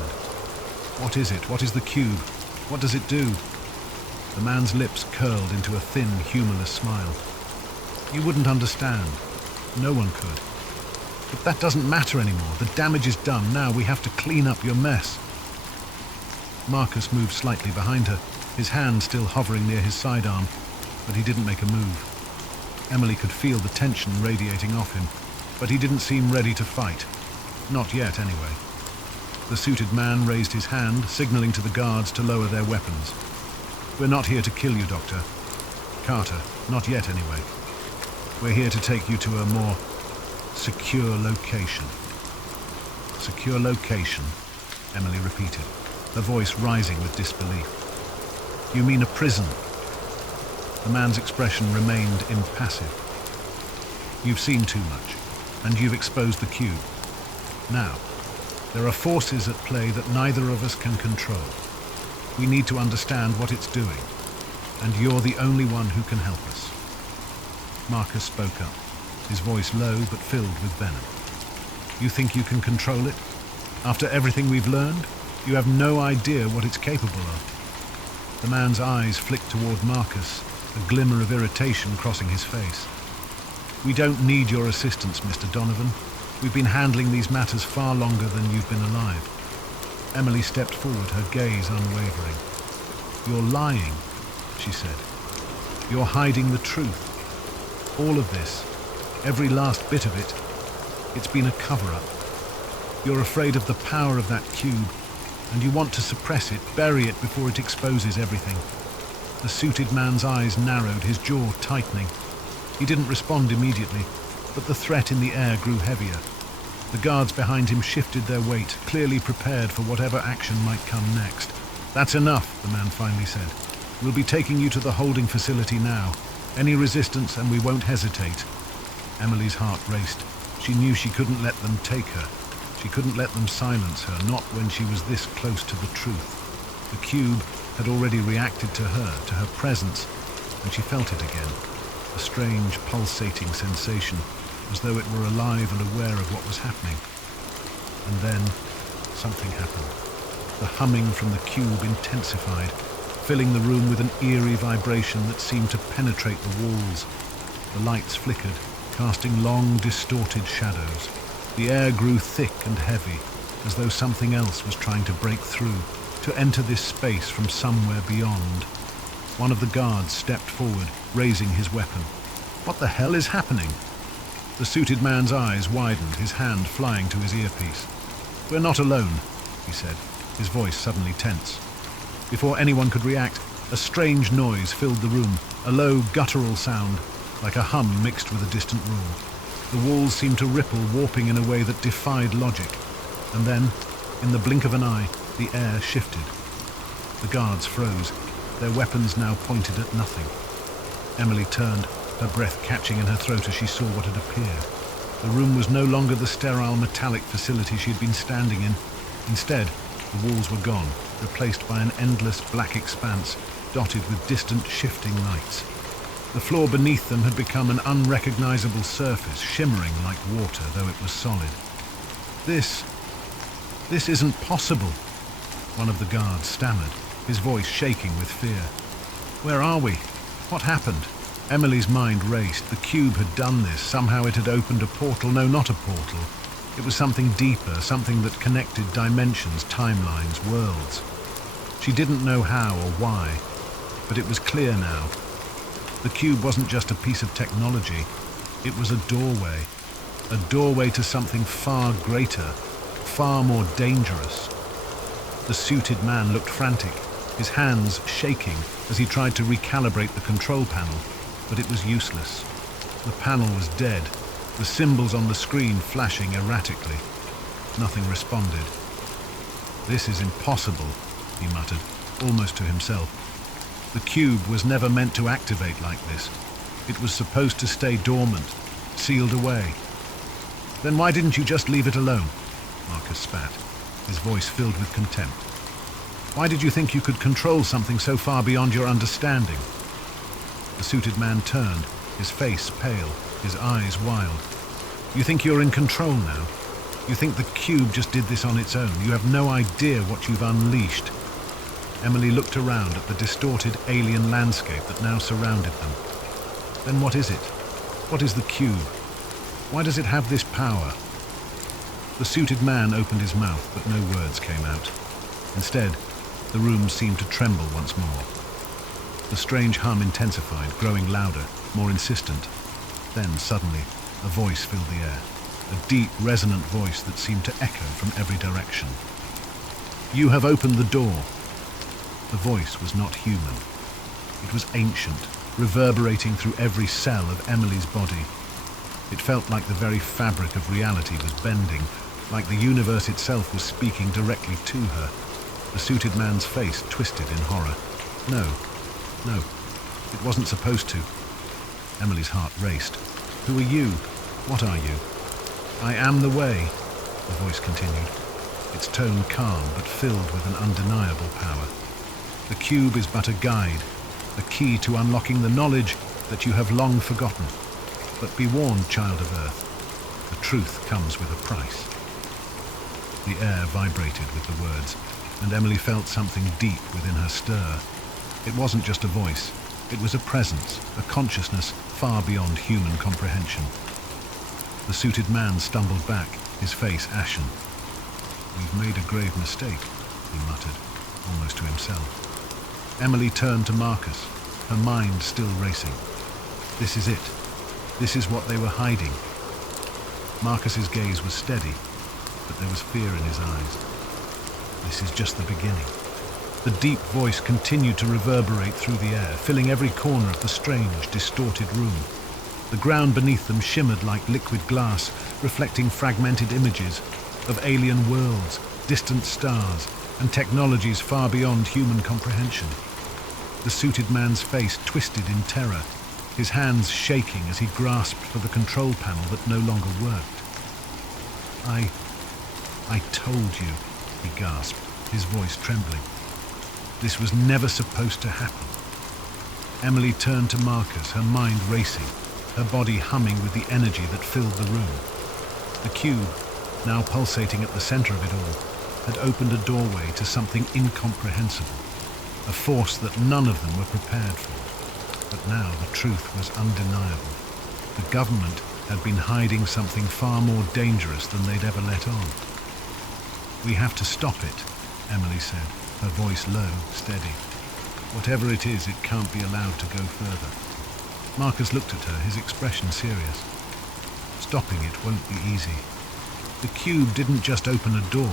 What is it? What is the cube? What does it do? The man's lips curled into a thin, humorless smile. You wouldn't understand. No one could. But that doesn't matter anymore. The damage is done. Now we have to clean up your mess. Marcus moved slightly behind her, his hand still hovering near his sidearm, but he didn't make a move. Emily could feel the tension radiating off him, but he didn't seem ready to fight. Not yet, anyway. The suited man raised his hand, signaling to the guards to lower their weapons. We're not here to kill you, Doctor. Carter, not yet, anyway. We're here to take you to a more secure location. Secure location, Emily repeated, her voice rising with disbelief. You mean a prison? The man's expression remained impassive. You've seen too much, and you've exposed the cube. Now, there are forces at play that neither of us can control. We need to understand what it's doing, and you're the only one who can help us. Marcus spoke up, his voice low but filled with venom. You think you can control it? After everything we've learned, you have no idea what it's capable of. The man's eyes flicked toward Marcus, a glimmer of irritation crossing his face. We don't need your assistance, Mr. Donovan. We've been handling these matters far longer than you've been alive. Emily stepped forward, her gaze unwavering. You're lying, she said. You're hiding the truth. All of this, every last bit of it, it's been a cover-up. You're afraid of the power of that cube, and you want to suppress it, bury it before it exposes everything. The suited man's eyes narrowed, his jaw tightening. He didn't respond immediately, but the threat in the air grew heavier. The guards behind him shifted their weight, clearly prepared for whatever action might come next. That's enough, the man finally said. We'll be taking you to the holding facility now. Any resistance and we won't hesitate. Emily's heart raced. She knew she couldn't let them take her. She couldn't let them silence her, not when she was this close to the truth. The cube had already reacted to her presence, and she felt it again. A strange, pulsating sensation, as though it were alive and aware of what was happening. And then, something happened. The humming from the cube intensified, filling the room with an eerie vibration that seemed to penetrate the walls. The lights flickered, casting long, distorted shadows. The air grew thick and heavy, as though something else was trying to break through, to enter this space from somewhere beyond. One of the guards stepped forward, raising his weapon. What the hell is happening? The suited man's eyes widened, his hand flying to his earpiece. We're not alone, he said, his voice suddenly tense. Before anyone could react, a strange noise filled the room, a low, guttural sound, like a hum mixed with a distant roar. The walls seemed to ripple, warping in a way that defied logic. And then, in the blink of an eye, the air shifted. The guards froze, their weapons now pointed at nothing. Emily turned, her breath catching in her throat as she saw what had appeared. The room was no longer the sterile metallic facility she had been standing in. Instead, the walls were gone, replaced by an endless black expanse, dotted with distant, shifting lights. The floor beneath them had become an unrecognizable surface, shimmering like water, though it was solid. This isn't possible, one of the guards stammered, his voice shaking with fear. Where are we? What happened? Emily's mind raced. The cube had done this. Somehow it had opened a portal. No, not a portal. It was something deeper, something that connected dimensions, timelines, worlds. She didn't know how or why, but it was clear now. The cube wasn't just a piece of technology. It was a doorway to something far greater, far more dangerous. The suited man looked frantic, his hands shaking as he tried to recalibrate the control panel, but it was useless. The panel was dead, the symbols on the screen flashing erratically. Nothing responded. This is impossible, he muttered, almost to himself. The cube was never meant to activate like this. It was supposed to stay dormant, sealed away. Then why didn't you just leave it alone? Marcus spat, his voice filled with contempt. Why did you think you could control something so far beyond your understanding? The suited man turned, his face pale, his eyes wild. You think you're in control now? You think the cube just did this on its own? You have no idea what you've unleashed. Emily looked around at the distorted alien landscape that now surrounded them. Then what is it? What is the cube? Why does it have this power? The suited man opened his mouth, but no words came out. Instead, the room seemed to tremble once more. The strange hum intensified, growing louder, more insistent. Then, suddenly, a voice filled the air. A deep, resonant voice that seemed to echo from every direction. You have opened the door. The voice was not human. It was ancient, reverberating through every cell of Emily's body. It felt like the very fabric of reality was bending, like the universe itself was speaking directly to her. The suited man's face twisted in horror. No, it wasn't supposed to. Emily's heart raced. Who are you? What are you? I am the way, the voice continued, its tone calm but filled with an undeniable power. The cube is but a guide, a key to unlocking the knowledge that you have long forgotten. But be warned, child of Earth, the truth comes with a price. The air vibrated with the words, and Emily felt something deep within her stir. It wasn't just a voice, it was a presence, a consciousness far beyond human comprehension. The suited man stumbled back, his face ashen. We've made a grave mistake, he muttered, almost to himself. Emily turned to Marcus, her mind still racing. This is it. This is what they were hiding. Marcus's gaze was steady, but there was fear in his eyes. This is just the beginning. The deep voice continued to reverberate through the air, filling every corner of the strange, distorted room. The ground beneath them shimmered like liquid glass, reflecting fragmented images of alien worlds, distant stars, and technologies far beyond human comprehension. The suited man's face twisted in terror, his hands shaking as he grasped for the control panel that no longer worked. I told you, he gasped, his voice trembling. This was never supposed to happen. Emily turned to Marcus, her mind racing, her body humming with the energy that filled the room. The cube, now pulsating at the center of it all, had opened a doorway to something incomprehensible, a force that none of them were prepared for. But now the truth was undeniable. The government had been hiding something far more dangerous than they'd ever let on. We have to stop it, Emily said, her voice low, steady. Whatever it is, it can't be allowed to go further. Marcus looked at her, his expression serious. Stopping it won't be easy. The cube didn't just open a door.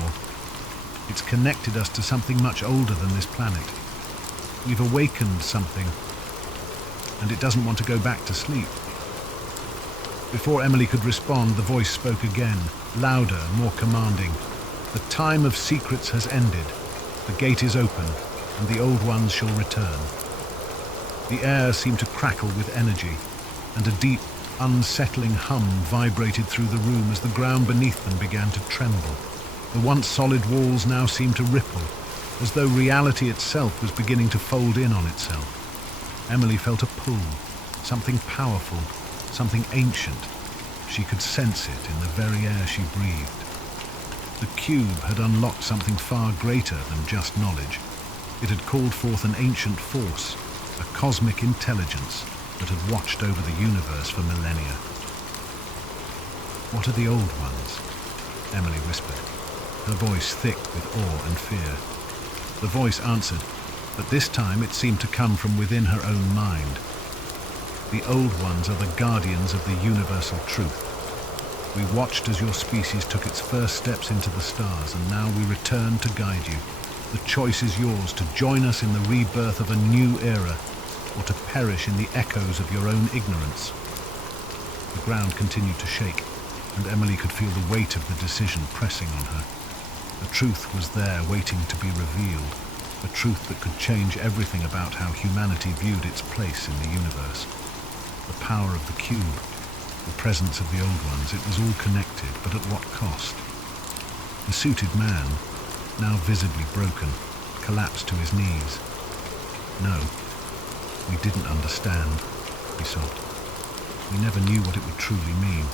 It's connected us to something much older than this planet. We've awakened something, and it doesn't want to go back to sleep. Before Emily could respond, the voice spoke again, louder, more commanding. The time of secrets has ended. The gate is open, and the old ones shall return. The air seemed to crackle with energy, and a deep, unsettling hum vibrated through the room as the ground beneath them began to tremble. The once solid walls now seemed to ripple, as though reality itself was beginning to fold in on itself. Emily felt a pull, something powerful, something ancient. She could sense it in the very air she breathed. The cube had unlocked something far greater than just knowledge. It had called forth an ancient force, a cosmic intelligence that had watched over the universe for millennia. What are the old ones? Emily whispered, her voice thick with awe and fear. The voice answered, but this time it seemed to come from within her own mind. The old ones are the guardians of the universal truth. We watched as your species took its first steps into the stars, and now we return to guide you. The choice is yours to join us in the rebirth of a new era, or to perish in the echoes of your own ignorance. The ground continued to shake, and Emily could feel the weight of the decision pressing on her. The truth was there waiting to be revealed, a truth that could change everything about how humanity viewed its place in the universe. The power of the cube, the presence of the old ones, it was all connected, but at what cost? The suited man, now visibly broken, collapsed to his knees. No, we didn't understand, he sobbed. We never knew what it would truly mean.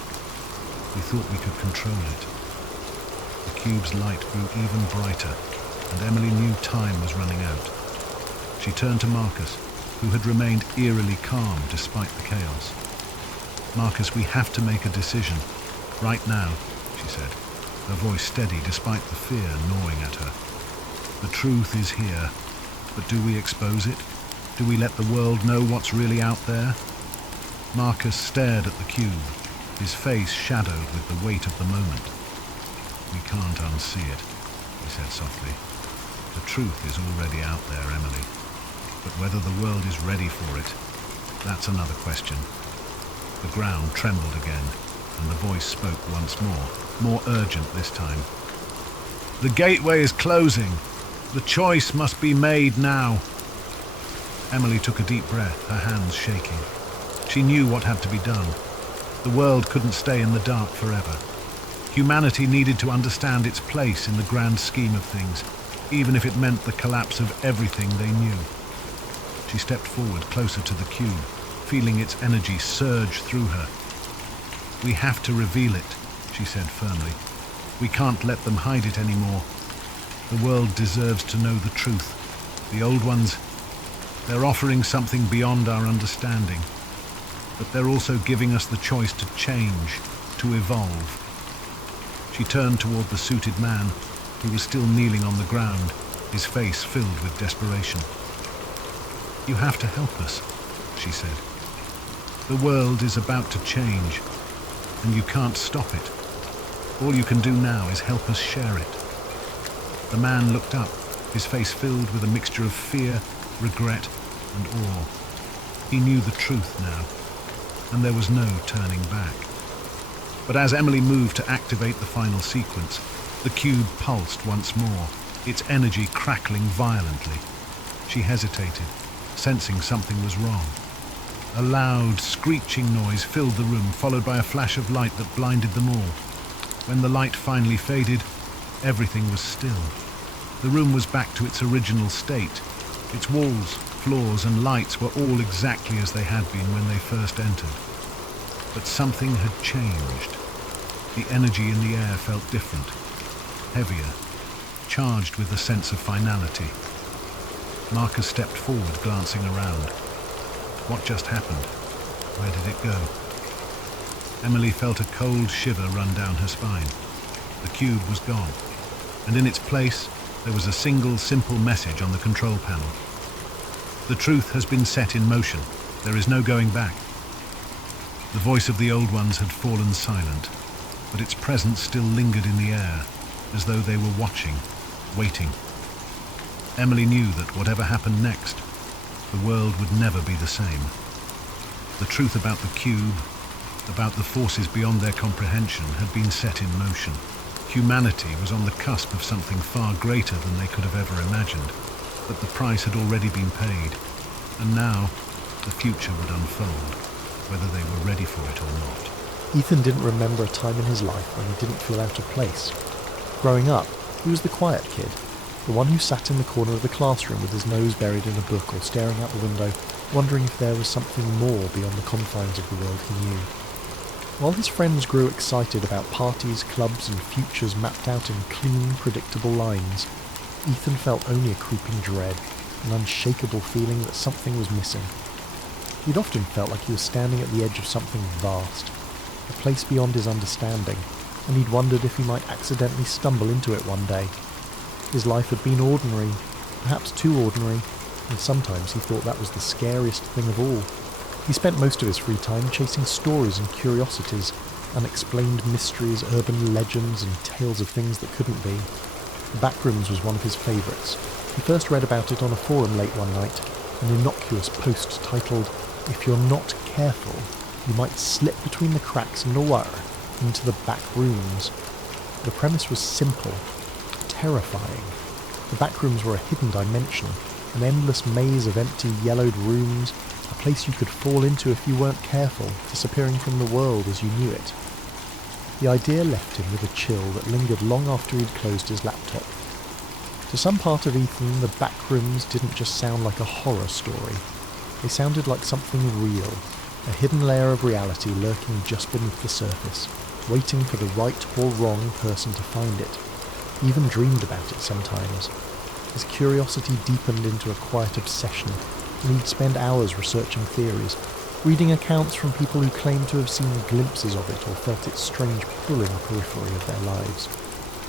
We thought we could control it. The cube's light grew even brighter, and Emily knew time was running out. She turned to Marcus, who had remained eerily calm despite the chaos. Marcus, we have to make a decision. Right now, she said, her voice steady despite the fear gnawing at her. The truth is here, but do we expose it? Do we let the world know what's really out there? Marcus stared at the cube, his face shadowed with the weight of the moment. We can't unsee it, he said softly. The truth is already out there, Emily. But whether the world is ready for it, that's another question. The ground trembled again, and the voice spoke once more urgent this time. The gateway is closing. The choice must be made now. Emily took a deep breath, her hands shaking. She knew what had to be done. The world couldn't stay in the dark forever. Humanity needed to understand its place in the grand scheme of things, even if it meant the collapse of everything they knew. She stepped forward, closer to the cube, feeling its energy surge through her. We have to reveal it, she said firmly. We can't let them hide it anymore. The world deserves to know the truth. The old ones, they're offering something beyond our understanding. But they're also giving us the choice to change, to evolve. She turned toward the suited man, who was still kneeling on the ground, his face filled with desperation. You have to help us, she said. The world is about to change, and you can't stop it. All you can do now is help us share it. The man looked up, his face filled with a mixture of fear, regret, and awe. He knew the truth now, and there was no turning back. But as Emily moved to activate the final sequence, the cube pulsed once more, its energy crackling violently. She hesitated, sensing something was wrong. A loud, screeching noise filled the room, followed by a flash of light that blinded them all. When the light finally faded, everything was still. The room was back to its original state. Its walls, floors, and lights were all exactly as they had been when they first entered. But something had changed. The energy in the air felt different, heavier, charged with a sense of finality. Marcus stepped forward, glancing around. What just happened? Where did it go? Emily felt a cold shiver run down her spine. The cube was gone, and in its place, there was a single, simple message on the control panel. The truth has been set in motion. There is no going back. The voice of the old ones had fallen silent, but its presence still lingered in the air, as though they were watching, waiting. Emily knew that whatever happened next, the world would never be the same. The truth about the cube, about the forces beyond their comprehension, had been set in motion. Humanity was on the cusp of something far greater than they could have ever imagined, but the price had already been paid, and now the future would unfold, whether they were ready for it or not. Ethan didn't remember a time in his life when he didn't feel out of place. Growing up, he was the quiet kid, the one who sat in the corner of the classroom with his nose buried in a book or staring out the window, wondering if there was something more beyond the confines of the world he knew. While his friends grew excited about parties, clubs, and futures mapped out in clean, predictable lines, Ethan felt only a creeping dread, an unshakable feeling that something was missing. He'd often felt like he was standing at the edge of something vast, a place beyond his understanding, and he'd wondered if he might accidentally stumble into it one day. His life had been ordinary, perhaps too ordinary, and sometimes he thought that was the scariest thing of all. He spent most of his free time chasing stories and curiosities, unexplained mysteries, urban legends, and tales of things that couldn't be. The Backrooms was one of his favourites. He first read about it on a forum late one night, an innocuous post titled, "If you're not careful, you might slip between the cracks in the wire into the back rooms." The premise was simple, terrifying. The Backrooms were a hidden dimension, an endless maze of empty, yellowed rooms, a place you could fall into if you weren't careful, disappearing from the world as you knew it. The idea left him with a chill that lingered long after he'd closed his laptop. To some part of Ethan, the back rooms didn't just sound like a horror story. They sounded like something real, a hidden layer of reality lurking just beneath the surface, waiting for the right or wrong person to find it. He even dreamed about it sometimes. His curiosity deepened into a quiet obsession, and he'd spend hours researching theories, reading accounts from people who claimed to have seen glimpses of it or felt its strange pull in the periphery of their lives.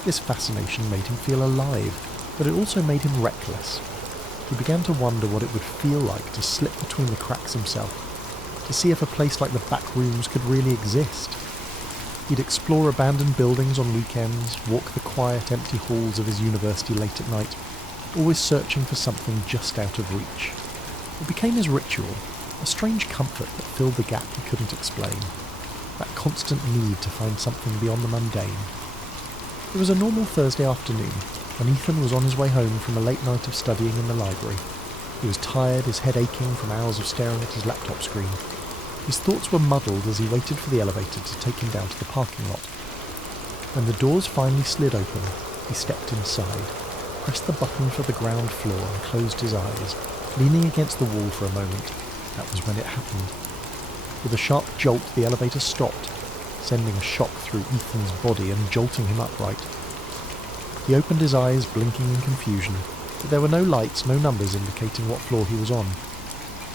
This fascination made him feel alive, but it also made him reckless. He began to wonder what it would feel like to slip between the cracks himself, to see if a place like the back rooms could really exist. He'd explore abandoned buildings on weekends, walk the quiet, empty halls of his university late at night, always searching for something just out of reach. It became his ritual, a strange comfort that filled the gap he couldn't explain, that constant need to find something beyond the mundane. It was a normal Thursday afternoon, and Ethan was on his way home from a late night of studying in the library. He was tired, his head aching from hours of staring at his laptop screen. His thoughts were muddled as he waited for the elevator to take him down to the parking lot. When the doors finally slid open, he stepped inside, pressed the button for the ground floor and closed his eyes, leaning against the wall for a moment. That was when it happened. With a sharp jolt, the elevator stopped, sending a shock through Ethan's body and jolting him upright. He opened his eyes, blinking in confusion, but there were no lights, no numbers indicating what floor he was on.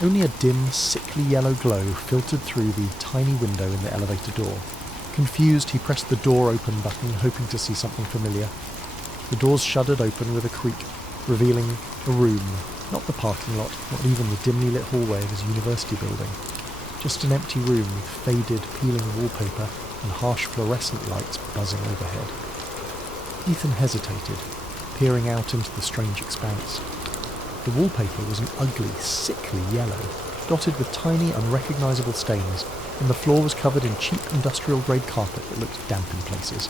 Only a dim, sickly yellow glow filtered through the tiny window in the elevator door. Confused, he pressed the door open button, hoping to see something familiar. The doors shuddered open with a creak, revealing a room, not the parking lot, not even the dimly lit hallway of his university building. Just an empty room with faded, peeling wallpaper and harsh fluorescent lights buzzing overhead. Ethan hesitated, peering out into the strange expanse. The wallpaper was an ugly, sickly yellow, dotted with tiny, unrecognisable stains, and the floor was covered in cheap industrial-grade carpet that looked damp in places.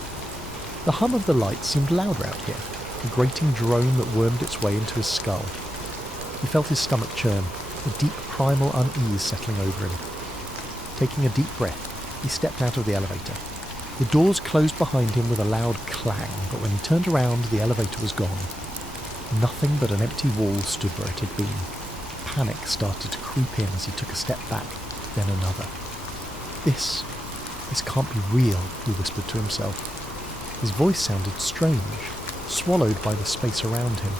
The hum of the lights seemed louder out here, a grating drone that wormed its way into his skull. He felt his stomach churn, a deep primal unease settling over him. Taking a deep breath, he stepped out of the elevator. The doors closed behind him with a loud clang, but when he turned around, the elevator was gone. Nothing but an empty wall stood where it had been. Panic started to creep in as he took a step back, then another. This can't be real, he whispered to himself. His voice sounded strange, swallowed by the space around him.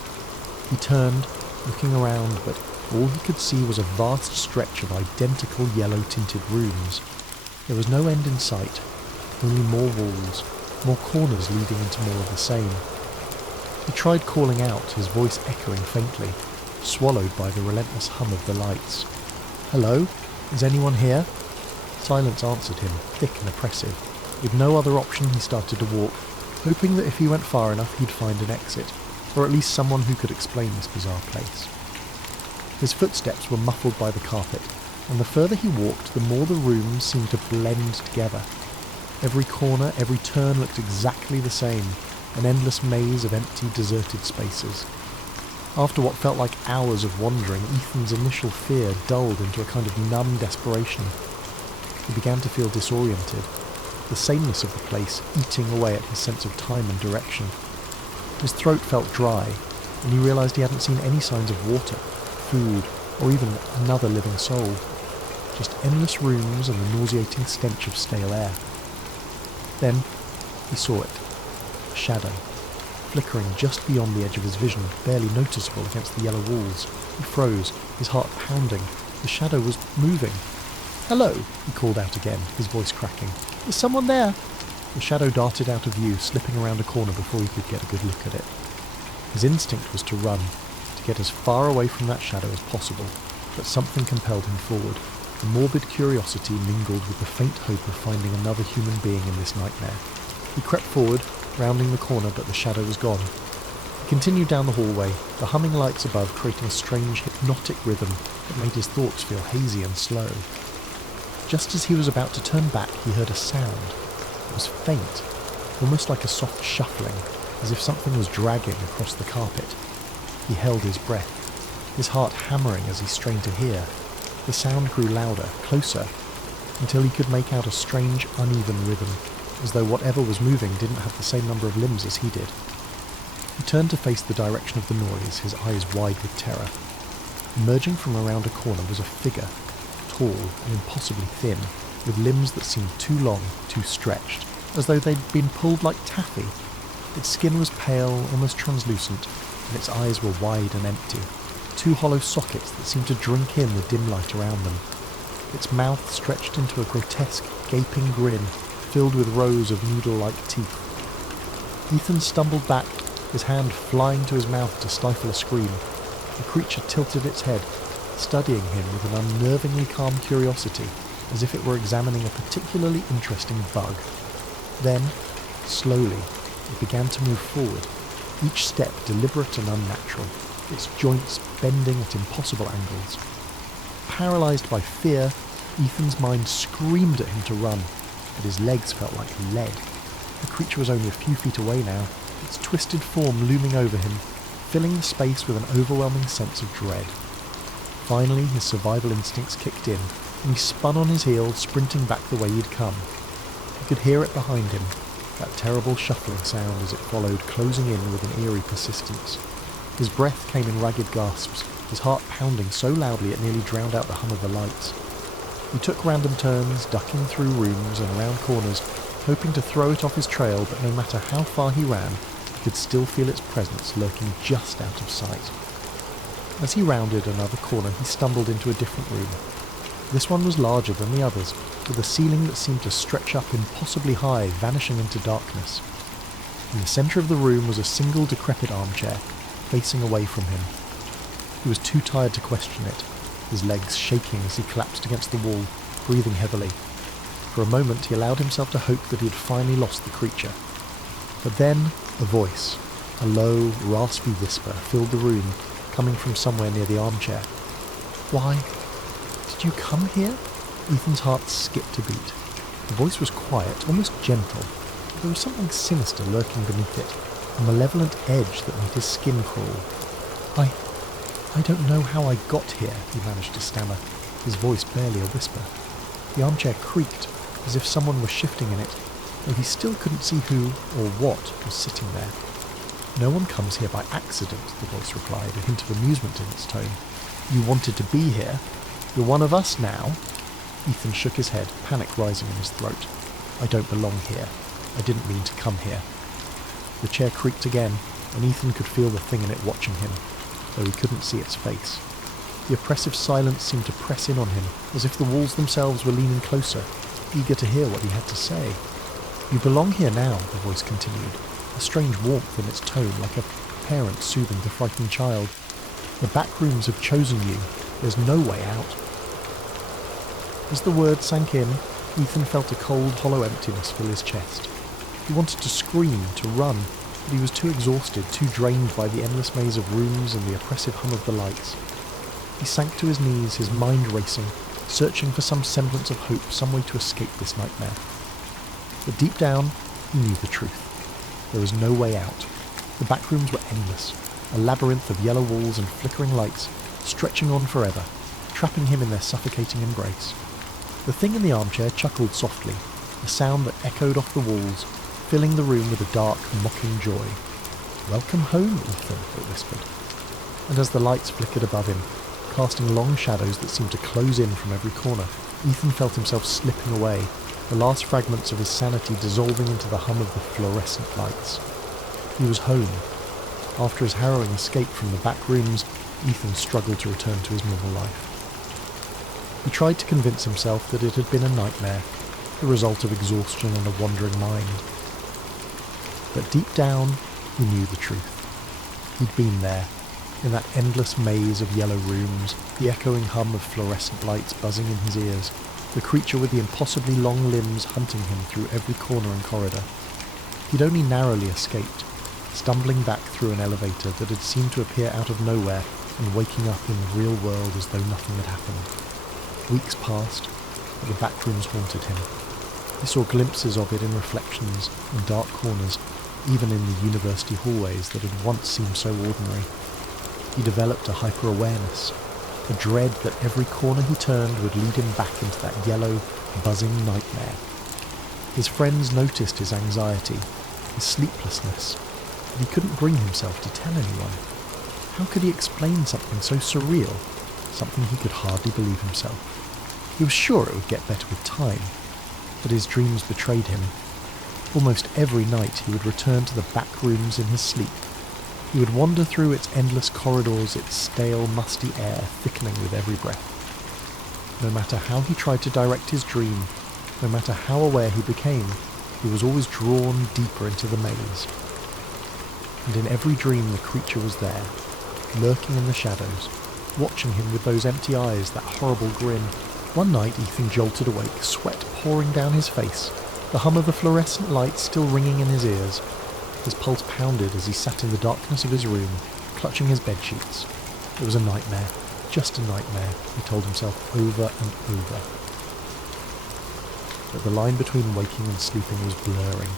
He turned, looking around, but all he could see was a vast stretch of identical yellow-tinted rooms. There was no end in sight, only more walls, more corners leading into more of the same. He tried calling out, his voice echoing faintly, swallowed by the relentless hum of the lights. "Hello? Is anyone here?" Silence answered him, thick and oppressive. With no other option, he started to walk, hoping that if he went far enough, he'd find an exit, or at least someone who could explain this bizarre place. His footsteps were muffled by the carpet, and the further he walked, the more the rooms seemed to blend together. Every corner, every turn looked exactly the same, an endless maze of empty, deserted spaces. After what felt like hours of wandering, Ethan's initial fear dulled into a kind of numb desperation. He began to feel disoriented, the sameness of the place eating away at his sense of time and direction. His throat felt dry, and he realised he hadn't seen any signs of water, food, or even another living soul. Just endless rooms and the nauseating stench of stale air. Then he saw it. A shadow, flickering just beyond the edge of his vision, barely noticeable against the yellow walls. He froze, his heart pounding. The shadow was moving. "Hello," he called out again, his voice cracking. "Is someone there?" The shadow darted out of view, slipping around a corner before he could get a good look at it. His instinct was to run, to get as far away from that shadow as possible, but something compelled him forward. A morbid curiosity mingled with the faint hope of finding another human being in this nightmare. He crept forward, rounding the corner, but the shadow was gone. He continued down the hallway, the humming lights above creating a strange hypnotic rhythm that made his thoughts feel hazy and slow. Just as he was about to turn back, he heard a sound. It was faint, almost like a soft shuffling, as if something was dragging across the carpet. He held his breath, his heart hammering as he strained to hear. The sound grew louder, closer, until he could make out a strange, uneven rhythm, as though whatever was moving didn't have the same number of limbs as he did. He turned to face the direction of the noise, his eyes wide with terror. Emerging from around a corner was a figure, tall and impossibly thin, with limbs that seemed too long, too stretched, as though they'd been pulled like taffy. Its skin was pale, almost translucent, and its eyes were wide and empty, two hollow sockets that seemed to drink in the dim light around them. Its mouth stretched into a grotesque, gaping grin, filled with rows of needle-like teeth. Ethan stumbled back, his hand flying to his mouth to stifle a scream. The creature tilted its head, studying him with an unnervingly calm curiosity, as if it were examining a particularly interesting bug. Then, slowly, it began to move forward, each step deliberate and unnatural, its joints bending at impossible angles. Paralysed by fear, Ethan's mind screamed at him to run, but his legs felt like lead. The creature was only a few feet away now, its twisted form looming over him, filling the space with an overwhelming sense of dread. Finally, his survival instincts kicked in, and he spun on his heels, sprinting back the way he'd come. He could hear it behind him, that terrible shuffling sound as it followed, closing in with an eerie persistence. His breath came in ragged gasps, his heart pounding so loudly it nearly drowned out the hum of the lights. He took random turns, ducking through rooms and around corners, hoping to throw it off his trail, but no matter how far he ran, he could still feel its presence lurking just out of sight. As he rounded another corner, he stumbled into a different room. This one was larger than the others, with a ceiling that seemed to stretch up impossibly high, vanishing into darkness. In the centre of the room was a single decrepit armchair, facing away from him. He was too tired to question it, his legs shaking as he collapsed against the wall, breathing heavily. For a moment he allowed himself to hope that he had finally lost the creature. But then a voice, a low, raspy whisper, filled the room, coming from somewhere near the armchair. "Why, did you come here?" Ethan's heart skipped a beat. The voice was quiet, almost gentle, but there was something sinister lurking beneath it, a malevolent edge that made his skin crawl. I don't know how I got here," he managed to stammer, his voice barely a whisper. The armchair creaked, as if someone were shifting in it, though he still couldn't see who or what was sitting there. "No one comes here by accident," the voice replied, a hint of amusement in its tone. "You wanted to be here. You're one of us now." Ethan shook his head, panic rising in his throat. "I don't belong here. I didn't mean to come here." The chair creaked again, and Ethan could feel the thing in it watching him, though he couldn't see its face. The oppressive silence seemed to press in on him, as if the walls themselves were leaning closer, eager to hear what he had to say. "You belong here now," the voice continued, a strange warmth in its tone, like a parent soothing the frightened child. "The back rooms have chosen you. There's no way out." As the word sank in, Ethan felt a cold, hollow emptiness fill his chest. He wanted to scream, to run, but he was too exhausted, too drained by the endless maze of rooms and the oppressive hum of the lights. He sank to his knees, his mind racing, searching for some semblance of hope, some way to escape this nightmare. But deep down, he knew the truth. There was no way out. The back rooms were endless, a labyrinth of yellow walls and flickering lights, stretching on forever, trapping him in their suffocating embrace. The thing in the armchair chuckled softly, a sound that echoed off the walls, filling the room with a dark, mocking joy. "Welcome home, Ethan," it whispered. And as the lights flickered above him, casting long shadows that seemed to close in from every corner, Ethan felt himself slipping away, the last fragments of his sanity dissolving into the hum of the fluorescent lights. He was home. After his harrowing escape from the back rooms, Ethan struggled to return to his normal life. He tried to convince himself that it had been a nightmare, the result of exhaustion and a wandering mind. But deep down, he knew the truth. He'd been there, in that endless maze of yellow rooms, the echoing hum of fluorescent lights buzzing in his ears, the creature with the impossibly long limbs hunting him through every corner and corridor. He'd only narrowly escaped, stumbling back through an elevator that had seemed to appear out of nowhere and waking up in the real world as though nothing had happened. Weeks passed, but the back rooms haunted him. He saw glimpses of it in reflections, in dark corners, even in the university hallways that had once seemed so ordinary. He developed a hyper-awareness, a dread that every corner he turned would lead him back into that yellow, buzzing nightmare. His friends noticed his anxiety, his sleeplessness, but he couldn't bring himself to tell anyone. How could he explain something so surreal, something he could hardly believe himself? He was sure it would get better with time, but his dreams betrayed him. Almost every night he would return to the back rooms in his sleep. He would wander through its endless corridors, its stale, musty air thickening with every breath. No matter how he tried to direct his dream, no matter how aware he became, he was always drawn deeper into the maze. And in every dream the creature was there, lurking in the shadows, watching him with those empty eyes, that horrible grin. One night Ethan jolted awake, sweat pouring down his face, the hum of the fluorescent lights still ringing in his ears. His pulse pounded as he sat in the darkness of his room, clutching his bedsheets. It was a nightmare, just a nightmare, he told himself over and over. But the line between waking and sleeping was blurring,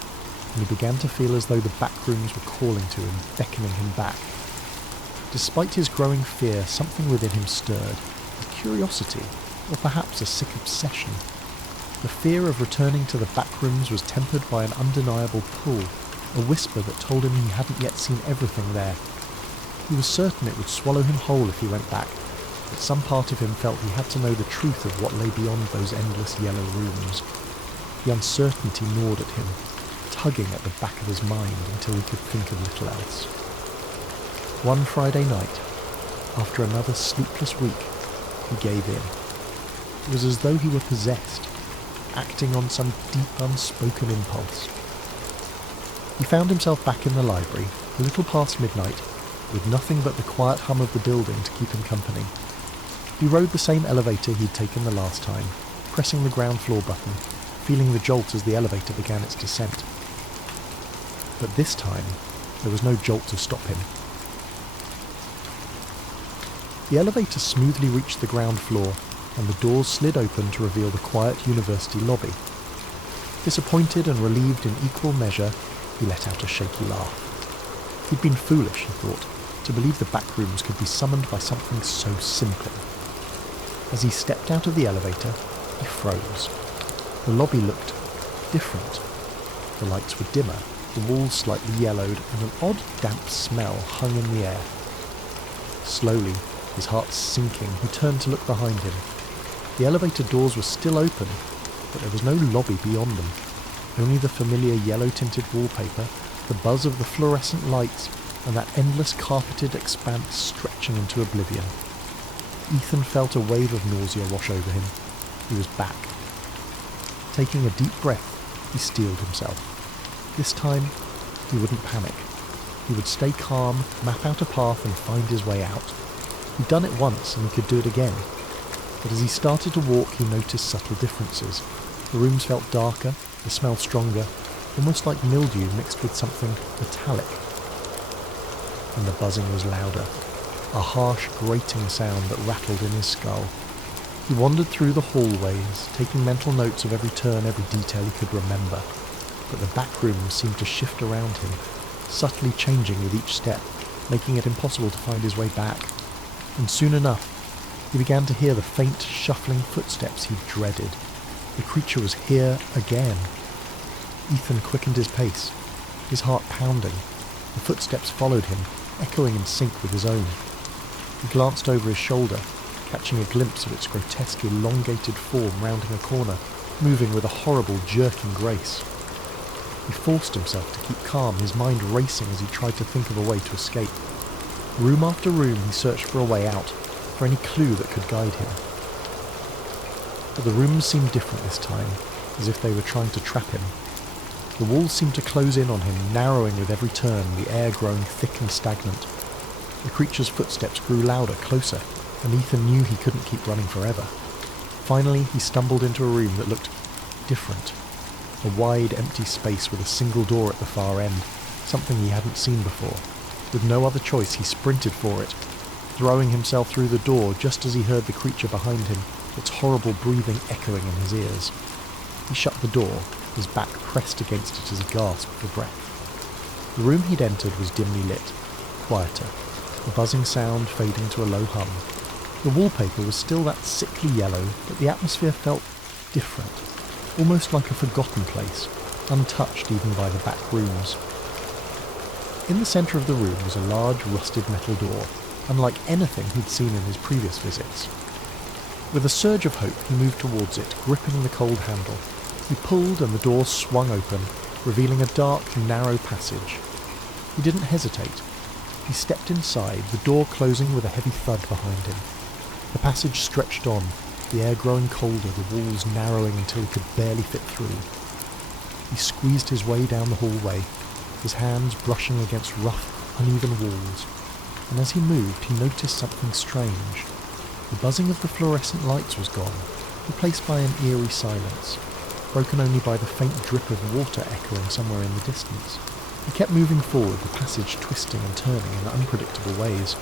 and he began to feel as though the back rooms were calling to him, beckoning him back. Despite his growing fear, something within him stirred, a curiosity, or perhaps a sick obsession. The fear of returning to the back rooms was tempered by an undeniable pull, a whisper that told him he hadn't yet seen everything there. He was certain it would swallow him whole if he went back, but some part of him felt he had to know the truth of what lay beyond those endless yellow rooms. The uncertainty gnawed at him, tugging at the back of his mind until he could think of little else. One Friday night, after another sleepless week, he gave in. It was as though he were possessed, acting on some deep unspoken impulse. He found himself back in the library, a little past midnight, with nothing but the quiet hum of the building to keep him company. He rode the same elevator he'd taken the last time, pressing the ground floor button, feeling the jolt as the elevator began its descent. But this time, there was no jolt to stop him. The elevator smoothly reached the ground floor, and the doors slid open to reveal the quiet university lobby. Disappointed and relieved in equal measure, he let out a shaky laugh. He'd been foolish, he thought, to believe the back rooms could be summoned by something so simple. As he stepped out of the elevator, he froze. The lobby looked different. The lights were dimmer, the walls slightly yellowed, and an odd damp smell hung in the air. Slowly, his heart sinking, he turned to look behind him. The elevator doors were still open, but there was no lobby beyond them. Only the familiar yellow-tinted wallpaper, the buzz of the fluorescent lights, and that endless carpeted expanse stretching into oblivion. Ethan felt a wave of nausea wash over him. He was back. Taking a deep breath, he steeled himself. This time, he wouldn't panic. He would stay calm, map out a path, and find his way out. He'd done it once, and he could do it again. But as he started to walk, he noticed subtle differences. The rooms felt darker, the smell stronger, almost like mildew mixed with something metallic. And the buzzing was louder, a harsh, grating sound that rattled in his skull. He wandered through the hallways, taking mental notes of every turn, every detail he could remember. But the back rooms seemed to shift around him, subtly changing with each step, making it impossible to find his way back. And soon enough, he began to hear the faint, shuffling footsteps he dreaded. The creature was here again. Ethan quickened his pace, his heart pounding. The footsteps followed him, echoing in sync with his own. He glanced over his shoulder, catching a glimpse of its grotesque, elongated form rounding a corner, moving with a horrible, jerking grace. He forced himself to keep calm, his mind racing as he tried to think of a way to escape. Room after room he searched for a way out, for any clue that could guide him. But the rooms seemed different this time, as if they were trying to trap him. The walls seemed to close in on him, narrowing with every turn, the air growing thick and stagnant. The creature's footsteps grew louder, closer, and Ethan knew he couldn't keep running forever. Finally, he stumbled into a room that looked different. A wide, empty space with a single door at the far end, something he hadn't seen before. With no other choice, he sprinted for it, throwing himself through the door just as he heard the creature behind him, its horrible breathing echoing in his ears. He shut the door, his back pressed against it as he gasped for breath. The room he'd entered was dimly lit, quieter, the buzzing sound fading to a low hum. The wallpaper was still that sickly yellow, but the atmosphere felt different, almost like a forgotten place, untouched even by the back rooms. In the centre of the room was a large rusted metal door, unlike anything he'd seen in his previous visits. With a surge of hope, he moved towards it, gripping the cold handle. He pulled and the door swung open, revealing a dark, narrow passage. He didn't hesitate. He stepped inside, the door closing with a heavy thud behind him. The passage stretched on, the air growing colder, the walls narrowing until he could barely fit through. He squeezed his way down the hallway, his hands brushing against rough, uneven walls, and as he moved he noticed something strange. The buzzing of the fluorescent lights was gone, replaced by an eerie silence, broken only by the faint drip of water echoing somewhere in the distance. He kept moving forward, the passage twisting and turning in unpredictable ways.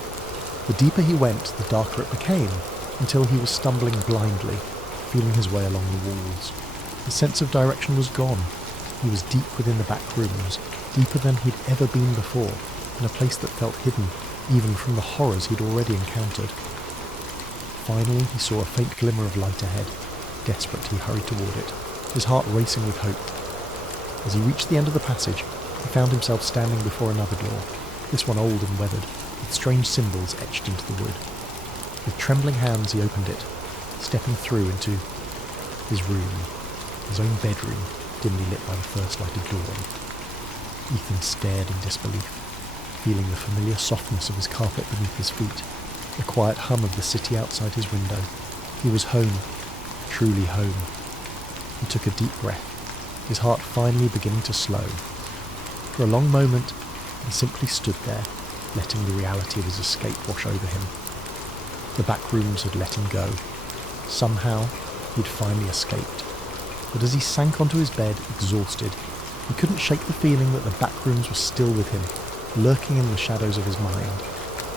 The deeper he went, the darker it became, until he was stumbling blindly, feeling his way along the walls. His sense of direction was gone. He was deep within the back rooms, deeper than he'd ever been before, in a place that felt hidden, even from the horrors he'd already encountered. Finally, he saw a faint glimmer of light ahead. Desperate, he hurried toward it, his heart racing with hope. As he reached the end of the passage, he found himself standing before another door, this one old and weathered, with strange symbols etched into the wood. With trembling hands he opened it, stepping through into his room, his own bedroom, dimly lit by the first light of dawn. Ethan stared in disbelief, feeling the familiar softness of his carpet beneath his feet, the quiet hum of the city outside his window. He was home, truly home. He took a deep breath, his heart finally beginning to slow. For a long moment, he simply stood there, letting the reality of his escape wash over him. The back rooms had let him go. Somehow, he'd finally escaped. But as he sank onto his bed, exhausted, he couldn't shake the feeling that the back rooms were still with him, lurking in the shadows of his mind.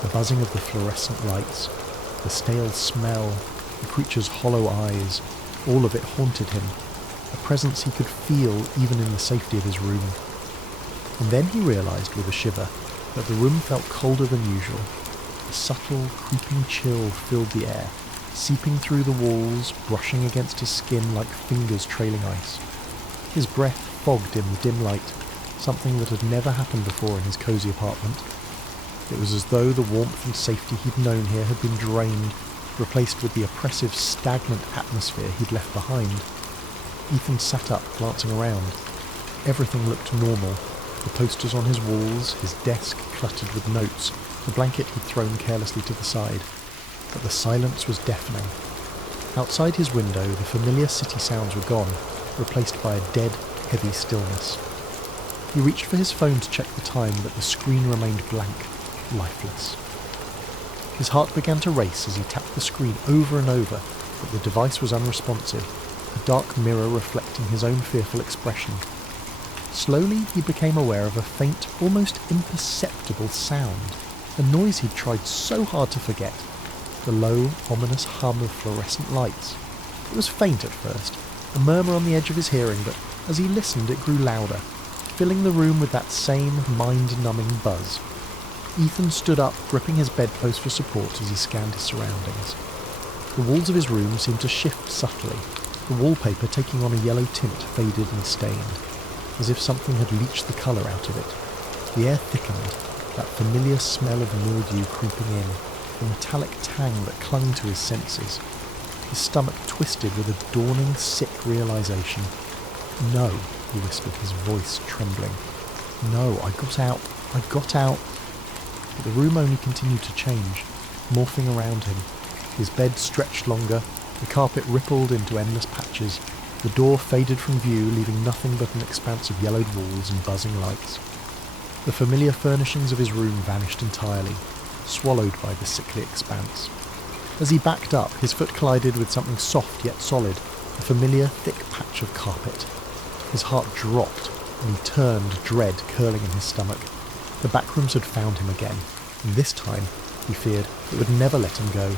The buzzing of the fluorescent lights, the stale smell, the creature's hollow eyes, all of it haunted him, a presence he could feel even in the safety of his room. And then he realised with a shiver that the room felt colder than usual. A subtle, creeping chill filled the air, seeping through the walls, brushing against his skin like fingers trailing ice. His breath fogged in the dim light, something that had never happened before in his cosy apartment. It was as though the warmth and safety he'd known here had been drained, replaced with the oppressive, stagnant atmosphere he'd left behind. Ethan sat up, glancing around. Everything looked normal. The posters on his walls, his desk cluttered with notes, the blanket he'd thrown carelessly to the side. But the silence was deafening. Outside his window, the familiar city sounds were gone, replaced by a dead, heavy stillness. He reached for his phone to check the time, but the screen remained blank, lifeless. His heart began to race as he tapped the screen over and over, but the device was unresponsive, a dark mirror reflecting his own fearful expression. Slowly, he became aware of a faint, almost imperceptible sound, a noise he'd tried so hard to forget. The low, ominous hum of fluorescent lights. It was faint at first, a murmur on the edge of his hearing, but as he listened it grew louder, filling the room with that same mind-numbing buzz. Ethan stood up, gripping his bedpost for support as he scanned his surroundings. The walls of his room seemed to shift subtly, the wallpaper taking on a yellow tint, faded and stained, as if something had leached the colour out of it. The air thickened, that familiar smell of mildew creeping in, the metallic tang that clung to his senses. His stomach twisted with a dawning, sick realisation. "No," he whispered, his voice trembling. "No, I got out. But the room only continued to change, morphing around him. His bed stretched longer, the carpet rippled into endless patches, the door faded from view, leaving nothing but an expanse of yellowed walls and buzzing lights. The familiar furnishings of his room vanished entirely, swallowed by the sickly expanse. As he backed up, his foot collided with something soft yet solid, a familiar thick patch of carpet. His heart dropped, and he turned, dread curling in his stomach. The backrooms had found him again, and this time, he feared, it would never let him go.